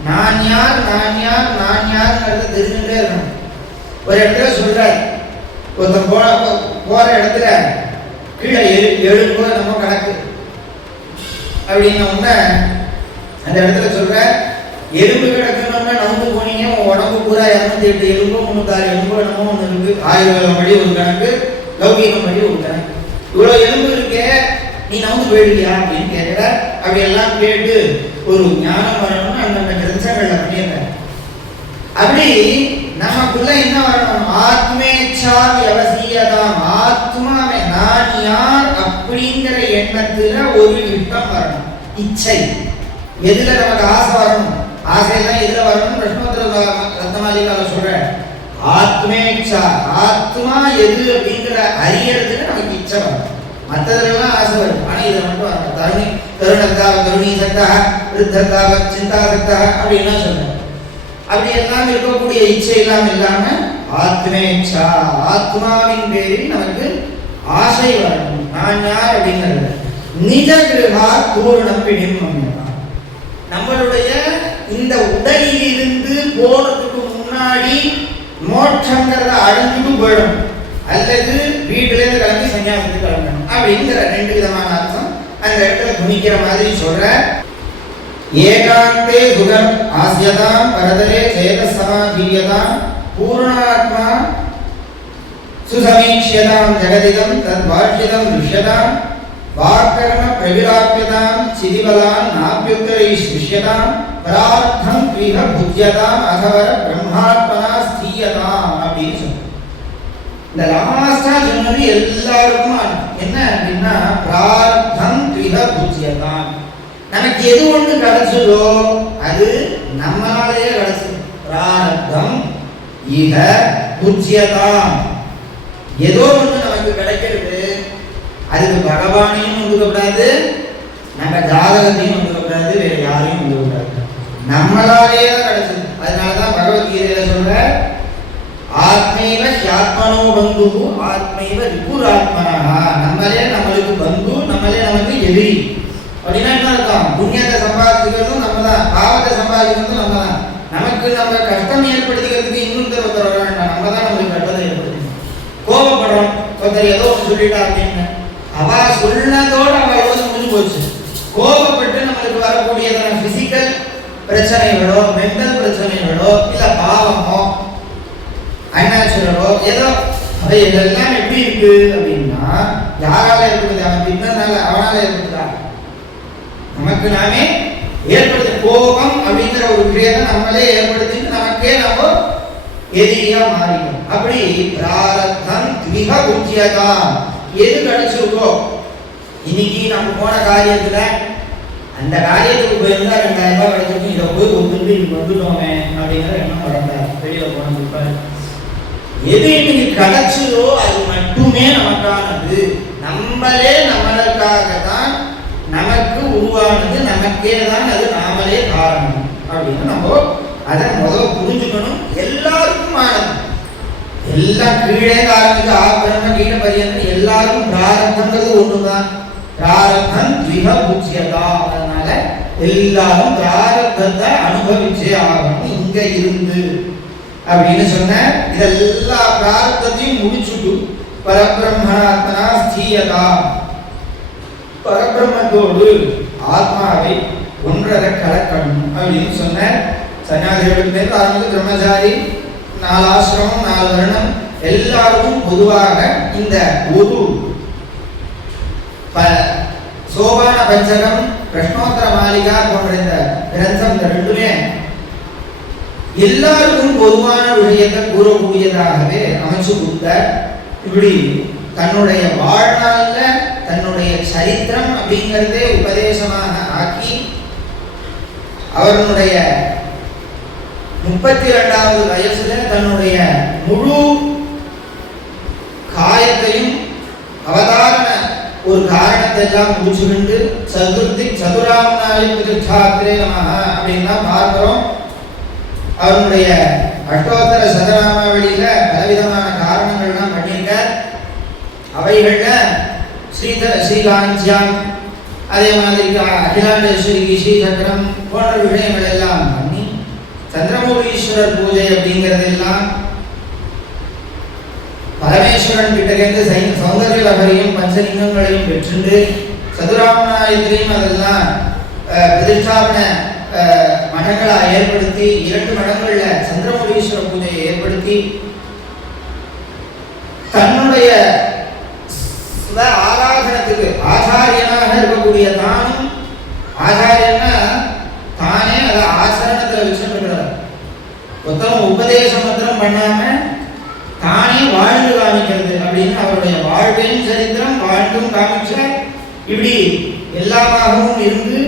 நான் யார் நான் யார் நான் யார்ங்கிறத தெரிஞ்சுட்டே இருக்கணும். ஒரு இடத்துல சொல்றாரு, ஒருத்தன் போற இடத்துல கீழே எழுபது நம்ம கணக்கு அப்படின்ன உடனே அந்த இடத்துல சொல்ற, எலும்பு கிடக்கணும்னா நம்பு போனீங்க, உடம்பு பூரா 208 எலும்பு 306 எலும்பு என்னமோ ஒன்று இருக்கு. ஆயுர்வேதம் படி ஒரு கணக்கு, லௌகீகம் படி ஒரு கணக்கு. இவ்வளோ எலும்பு இருக்கே, நீ நம்பு போயிடுவியா அப்படின்னு கேட்கிற. அப்படி எல்லாம் கேட்டு ஒரு ஞானம் வரணும்னு அந்தந்த கிரந்தங்கள்ல பண்ணியிருக்க. அப்படி நமக்குள்ள என்ன வரணும்? ஆத்மேச்சா வியவசியதாம். ஆத்மாவை நான் யார் அப்படிங்கிற எண்ணத்துல ஒரு யுத்தம் வரணும். இச்சை எதுல நமக்கு ஆசை வரணும்? ஆசையெல்லாம் எதுல வரணும்? பிரஷ்னோத்தர ரத்னமாலிகால சொல்ற ஆத்மேச்சா, ஆத்மா எது அப்படிங்கிற அறியறதுக்கு நமக்கு இச்சை வரும். மற்றதுலாம் ஆசை வரும், ஆனா இதை மட்டும் வரும். தருணி தருணத்தாக தருணி சக்தாக விருத்தத்தாக சிந்தா சக்தாக அப்படின்னா சொல்றேன். அப்படி எல்லாம் இருக்கக்கூடிய இச்சை எல்லாம் இல்லாம ஆத்மேச்சா, ஆத்மாவின் பேரில் நமக்கு ஆசை வரணும். நான் யார் அப்படிங்கிறது நிஜ கிரகா பூரணம் பிடிக்கும். நம்மளுடைய இந்த உடலில் இருந்து போறதுக்கு முன்னாடி மோட்சங்கிறத அடைஞ்சுட்டு போயிடும், அல்லது வீட்டுல இருந்து கிளம்பி சன்னியாசத்துக்கு கிளம்பணும் அப்படிங்கிற 2 விதமான அர்த்தம் அந்த இடத்துல துணிக்கிற மாதிரி சொல்ற. ஏகாந்தே சுகம் ஆஸ்யதாம் பரதலே சேதசமாதீயதாம் பூர்ணாத்மா சுசமீக்ஷ்யதாம் ஜெகதிதம் தத் வார்ஷிதம் துஷ்யதாம் வாக்கர்ம பிரவிலாப்யதாம் சிதிபலான் நாப்யுத்தரை சிஷ்யதாம் பரார்த்தம் த்விஹ புஜ்யதாம் அகவர பிரம்மாத்மனா ஸ்தீயதாம் அப்படின்னு சொல்றாங்க. இந்த லாஸ்டா சொன்னது எல்லாருக்கும் என்ன அப்படின்னா பிரார்த்தம் த்விஹ புஜ்யதாம். நமக்கு எது ஒன்று கிடைச்சதோ அது நம்மளாலேயே கிடைச்சது. பிரார்த்தம் இஹ புஜ்யதாம். ஏதோ ஒன்று நமக்கு கிடைக்கிறது, அதுக்கு பகவானையும் ஒதுக்கப்படாது, நம்ம ஜாதகத்தையும் ஒதுக்கப்படாது, வேற யாரையும் ஒதுக்கப்படாது, நம்மளாலேயே தான் கிடைச்சது. அதனாலதான் பகவத்கீதையில சொல்ற ஆத்மைவ ஹ்யாத்மனோ பந்து ஆத்மைவ ரிபுராத்மனஹா. நம்மளே நம்மளுக்கு பந்து, நம்மளே நமக்கு எதிரி. அப்படின்னா என்ன அர்த்தம்? புண்ணியத்தை சம்பாதிக்கிறதும் நம்ம தான், பாவத்தை சம்பாதிக்கிறதும் நம்ம தான். நமக்கு நம்ம கஷ்டம் ஏற்படுத்திக்கிறதுக்கு இன்னொருத்தர் வர வேண்டாம், நம்ம தான் நம்மளுக்கு கஷ்டத்தை ஏற்படுத்தணும். கோபப்படுறோம், ஒருத்தர் ஏதோ சொல்லிட்டா அப்படின்னு அவ சொன்னதோட அவளோட முடிஞ்சு போச்சு. கோபப்பட்டு நம்மளுக்கு வரக்கூடியதான பிசிக்கல் பிரச்சனைகளோ மென்டல் பிரச்சனைகளோ இல்ல பாவமோ அன்நேச்சுரலோ ஏதோ இதெல்லாம் எப்படி இருக்கு அப்படின்னா யாரால ஏற்படுது? அவன் தின்னனால அவனால ஏற்படுதா? நமக்கு நாமே ஏற்படுத்த கோபம் அப்படிங்கிற ஒரு விஷயத்தை நம்மளே ஏற்படுத்திட்டு நமக்கே நம்ம எதிரியா மாறிடும். அப்படி பிராரத்தம் த்விஹ புஜ்யதாம். எது கிடைச்சிருக்கோ, இன்னைக்கு நம்ம போன காரியத்துல அந்த காரியத்துக்கு போயிருந்தா 2000 ரூபாய் கிடைச்சிருக்கும், இதை போய் ஒத்துட்டு இன்னைக்கு வந்துட்டோமே அப்படிங்கிற எண்ணம் வளர்ந்தா வெளியில போனது. எது இன்னைக்கு கிடைச்சதோ அது மட்டுமே நமக்கானது, நம்மளே நம்மளுக்காக தான் நமக்கு உருவானது, நமக்கே தான் அது நாமளே காரணம் அப்படின்னு நம்ம அதை முதல்ல புரிஞ்சுக்கணும். எல்லாருக்கும் ஆனது, எல்லாம் கீழே காரணத்துக்கு ஆபரணம் கீழே பரியந்தம் எல்லாருக்கும் பிராரத்தங்கிறது ஒண்ணுதான். பிராரத்தம் த்விஹ புஜ்யதா. அதனால எல்லாரும் பிராரத்தத்தை அனுபவிச்சே ஆகணும் இங்க இருந்து அப்படின்னு சொன்ன. இதெல்லா பிராரத்தத்தையும் முடிச்சுட்டு பரபிரம்மணாத்மனா ஸ்தீயதா, பரபிரம்மத்தோடு ஆத்மாவை ஒன்றரை கலக்கணும் அப்படின்னு சொன்ன. சன்னியாசிகளுக்கு ஆரம்பித்து பிரம்மச்சாரி 4 ஆசிரமம் 4 வருடம் எல்லாருக்கும் பொதுவாக இந்த ஒரு சோபான பஞ்சகம் பிரஷ்னோத்தர மாளிகா போன்ற இந்த கிரந்தம் இந்த 2மே எல்லாருக்கும் பொதுவான விஷயத்தை கூறக்கூடியதாகவே அமைச்சு கொடுத்த. இப்படி தன்னுடைய வாழ்நாள்ல தன்னுடைய சரித்திரம் அப்படிங்கிறதே உபதேசமாக ஆக்கி அவர்களுடைய 32வது வயசுல தன்னுடைய முழு காயத்தையும் அவதாரண ஒரு காரணத்தை எல்லாம் முடிச்சுக்கிண்டு சதுர்த்தி சதுராமனாய பிரதிஷ்டாத்திரே நமஹ அப்படின்னா பார்க்கிறோம். அவருடைய அஷ்டோத்தர சதநாமாவளியில பலவிதமான காரணங்கள்லாம் பண்ணியிருக்கார். அவைகள்ல ஸ்ரீகாஞ்சியம், அதே மாதிரி அகிலாண்டேஸ்வரி ஸ்ரீசக்கரம் போன்ற விஷயங்கள் எல்லாம் பண்ணி சந்திரமௌலீஸ்வரர் பூஜை அப்படிங்கிறதெல்லாம் பரமேஸ்வரன் கிட்ட இருந்து சௌந்தர்ய லகரியும் பஞ்சலிங்கங்களையும் பெற்று சதுராமநாயத்திலையும் அதெல்லாம் பிரதிஷ்டாபன மடங்களை ஏற்படுத்தி 2 மடங்கள்ல சந்திரமௌலீஸ்வர பூஜையை ஏற்படுத்தி தன்னுடைய ஆராதனத்துக்கு ஆச்சாரியனாக இருக்கக்கூடிய தானும் ஆச்சாரியன்னா தானே அதை ஆச்சரணத்துல வச்சுருக்கிறார். மொத்தம் உபதேசம் மாத்திரம் பண்ணாம தானே வாழ்ந்து காமிக்கிறது அப்படின்னு அவருடைய வாழ்வின் சரித்திரம் வாழ்ந்தும் காமிச்ச இப்படி எல்லாமாகவும் இருந்து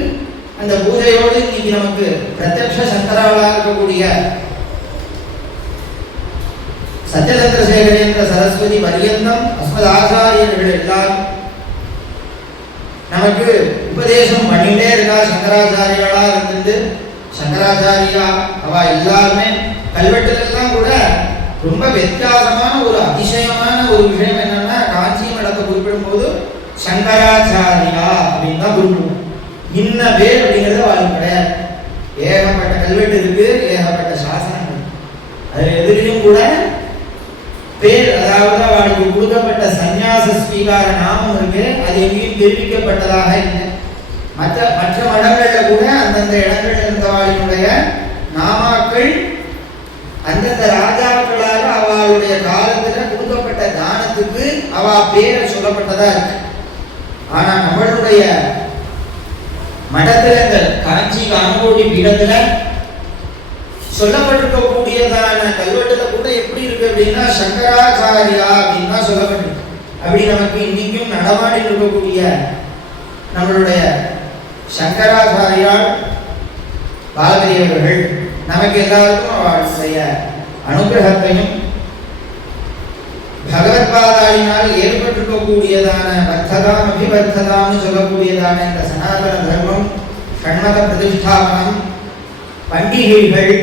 அந்த பூஜையோடு இன்னைக்கு நமக்கு பிரத்யக்ஷ சங்கராவளாக இருக்கக்கூடிய சத்யசந்திரசேகரேந்திர சரஸ்வதி பரியந்தம் அஸ்மத் ஆச்சாரியர்கள் எல்லாரும் நமக்கு உபதேசம் பண்ணிட்டே இருக்கா. சங்கராச்சாரியாளா இருந்து சங்கராச்சாரியா அவ எல்லாருமே கல்வெட்டுலாம் கூட ரொம்ப வித்தியாசமான ஒரு அதிசயமான ஒரு விஷயம் என்னன்னா காஞ்சி மடத்தை குறிப்பிடும் போது சங்கராச்சாரியா அப்படின்னு தான் குறிப்பிடுவோம். இன்ன பேர் அப்படிங்கிறது வாழ்க்கை கிடையாது. ஏகப்பட்ட கல்வெட்டு இருக்கு, ஏகப்பட்ட சாசனங்கள், அதுல எதிரிலும் கூட பேர், அதாவது அவளுக்கு கொடுக்கப்பட்ட சந்நியாச ஸ்வீகார நாமம் இருக்கு, அது எங்கேயும் தெரிவிக்கப்பட்டதாக இல்லை. மற்ற மடங்கள்ல கூட அந்தந்த இடங்கள்ல இருந்தவாளினுடைய நாமாக்கள் அந்தந்த ராஜாக்களால் அவளுடைய காலத்துல கொடுக்கப்பட்ட தானத்துக்கு அவ பேரை சொல்லப்பட்டதா இருக்கு. ஆனா நம்மளுடைய மடத்துல இந்த காஞ்சி காமகோடி பீடத்துல சொல்லப்பட்டிருக்கக்கூடியதான கல்வெட்டுல கூட எப்படி இருக்கு அப்படின்னா சங்கராச்சாரியா அப்படின்னு தான் சொல்லப்பட்டிருக்கு. அப்படி நமக்கு இன்னைக்கும் நடமாடி இருக்கக்கூடிய நம்மளுடைய சங்கராச்சாரியால் பாலகிரியவர்கள் நமக்கு எல்லாருக்கும் அவருடைய அனுகிரகத்தையும் பகவத்பாதாவினால் ஏற்பட்டிருக்கக்கூடியதான வர்த்ததாம் அபிவர்த்ததாம்னு சொல்லக்கூடியதான இந்த சனாதன தர்மம், ஷண்மத பிரதிஷ்டாபனம், பண்டிகைகள்,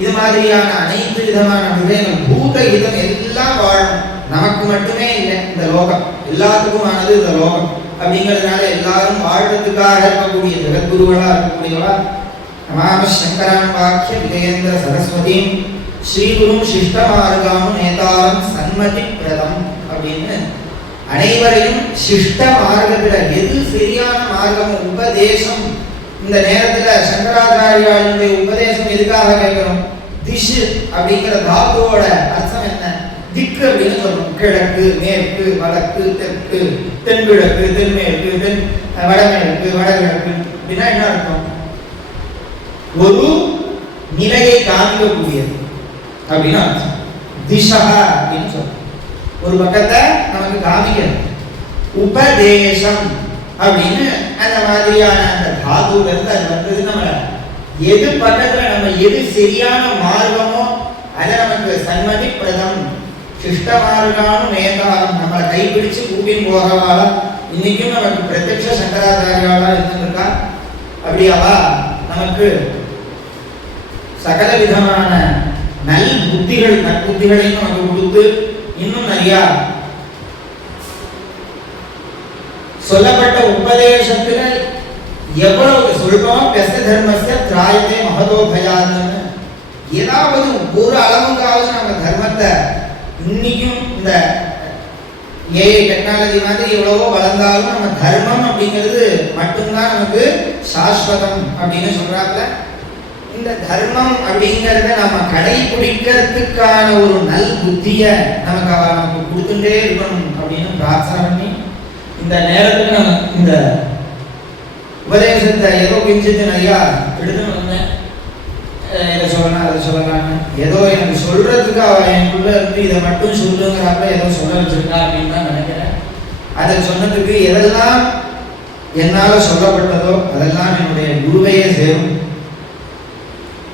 இது மாதிரியான அனைத்து விதமான விஷயங்கள், பூத இதம் எல்லாம் வாழணும். நமக்கு மட்டுமே இல்லை, இந்த லோகம் எல்லாத்துக்குமானது இந்த லோகம். அப்படிங்கிறதுனால எல்லாரும் வாழ்றதுக்காக இருக்கக்கூடிய ஜெகத்குருவா இருக்கக்கூடியவா நமாம சங்கரான் வாக்கிய விஜயேந்திர சரஸ்வதியும் ஸ்ரீகுரும் சிஷ்டமார்காமு நேதாரம் சன்மதி பிரதம் அப்படின்னு அனைவரையும் சிஷ்ட மார்க்கத்துல எது சரியான மார்க்கம் உபதேசம். இந்த நேரத்துல சங்கராச்சாரியாளுடைய உபதேசம் எதுக்காக கேட்கிறோம்? திஷ் அப்படிங்கிற தாத்துவோட அர்த்தம் என்ன? திக்கு அப்படின்னு சொல்லணும். கிழக்கு, மேற்கு, வடக்கு, தெற்கு, தென்கிழக்கு, தென்மேற்கு, வடமேற்கு, வடகிழக்கு அப்படின்னா என்ன அர்த்தம்? ஒரு நிலையை காமிக்கக்கூடியது அப்படின்னு அர்த்தம். திஷா அப்படின்னு சொல்லணும். ஒரு பக்கத்தை நமக்கு காமிக்கிறது. உபதேசம் அப்படின்னு அந்த மாதிரியான அந்த தாதுல இருந்து அது வந்தது. நம்ம எது பக்கத்துல நம்ம எது சரியான மார்க்கமோ அதை நமக்கு சன்மதி பிரதம் சிஷ்ட மார்கானும் நேதாரம் நம்மளை கைப்பிடிச்சு கூட்டின்னு போறவாள இன்னைக்கும் நமக்கு பிரத்யக்ஷ சங்கராச்சாரியாளா இருந்துருக்கா. அப்படியாவா நமக்கு சகல விதமான நல் புத்திகள் நற்புத்திகளையும் நமக்கு கொடுத்து இன்னும் நிறைய சொல்லப்பட்ட உபதேசத்துல எவ்வளவு சொல்பம் பெச தர்மஸ்ய திராயத்தை மகதோ பயாதுன்னு ஏதாவது ஒரு அளவுக்காவது நம்ம தர்மத்தை இன்னைக்கும் இந்த ஏஐ டெக்னாலஜி மாதிரி எவ்வளவோ வளர்ந்தாலும் நம்ம தர்மம் அப்படிங்கிறது மட்டும்தான் நமக்கு சாஸ்வதம் அப்படின்னு சொல்றாங்க. இந்த தர்மம் அப்படிங்கிறத நம்ம கடைபிடிக்கிறதுக்கான ஒரு நல் புத்திய நமக்கு கொடுத்துட்டே இருக்கணும் அப்படின்னு பிரார்த்தனை பண்ணி இந்த நேரத்துக்கு நம்ம இந்த உபதேசத்தை ஏதோ கிஞ்சித்து நிறையா எடுத்துன்னு வந்தேன். இதை சொல்லலாம் அதை சொல்லலாம்னு ஏதோ எனக்கு சொல்றதுக்கு அவ எனக்குள்ள இருந்து இதை மட்டும் சொல்லுங்கிறாங்க, ஏதோ சொல்ல வச்சிருக்கா அப்படின்னு தான் நினைக்கிறேன். அதை சொன்னதுக்கு எதெல்லாம் என்னால் சொல்லப்பட்டதோ அதெல்லாம் என்னுடைய குருவையே சேரும்.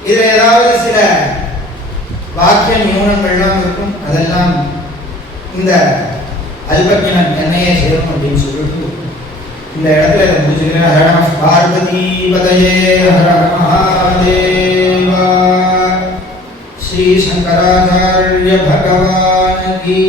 இதுல ஏதாவது சில வாக்கிய நியூனங்கள்லாம் இருக்கும், அதெல்லாம் இந்த அல்பக்கினம் என்னையே சேரும் அப்படின்னு சொல்லிட்டு இந்த இடத்துல இதை முடிச்சுக்கிறேன். ஹர நம பார்வதி பதயே ஹர மகாதேவா. ஸ்ரீ சங்கராச்சார்ய பகவான் கீ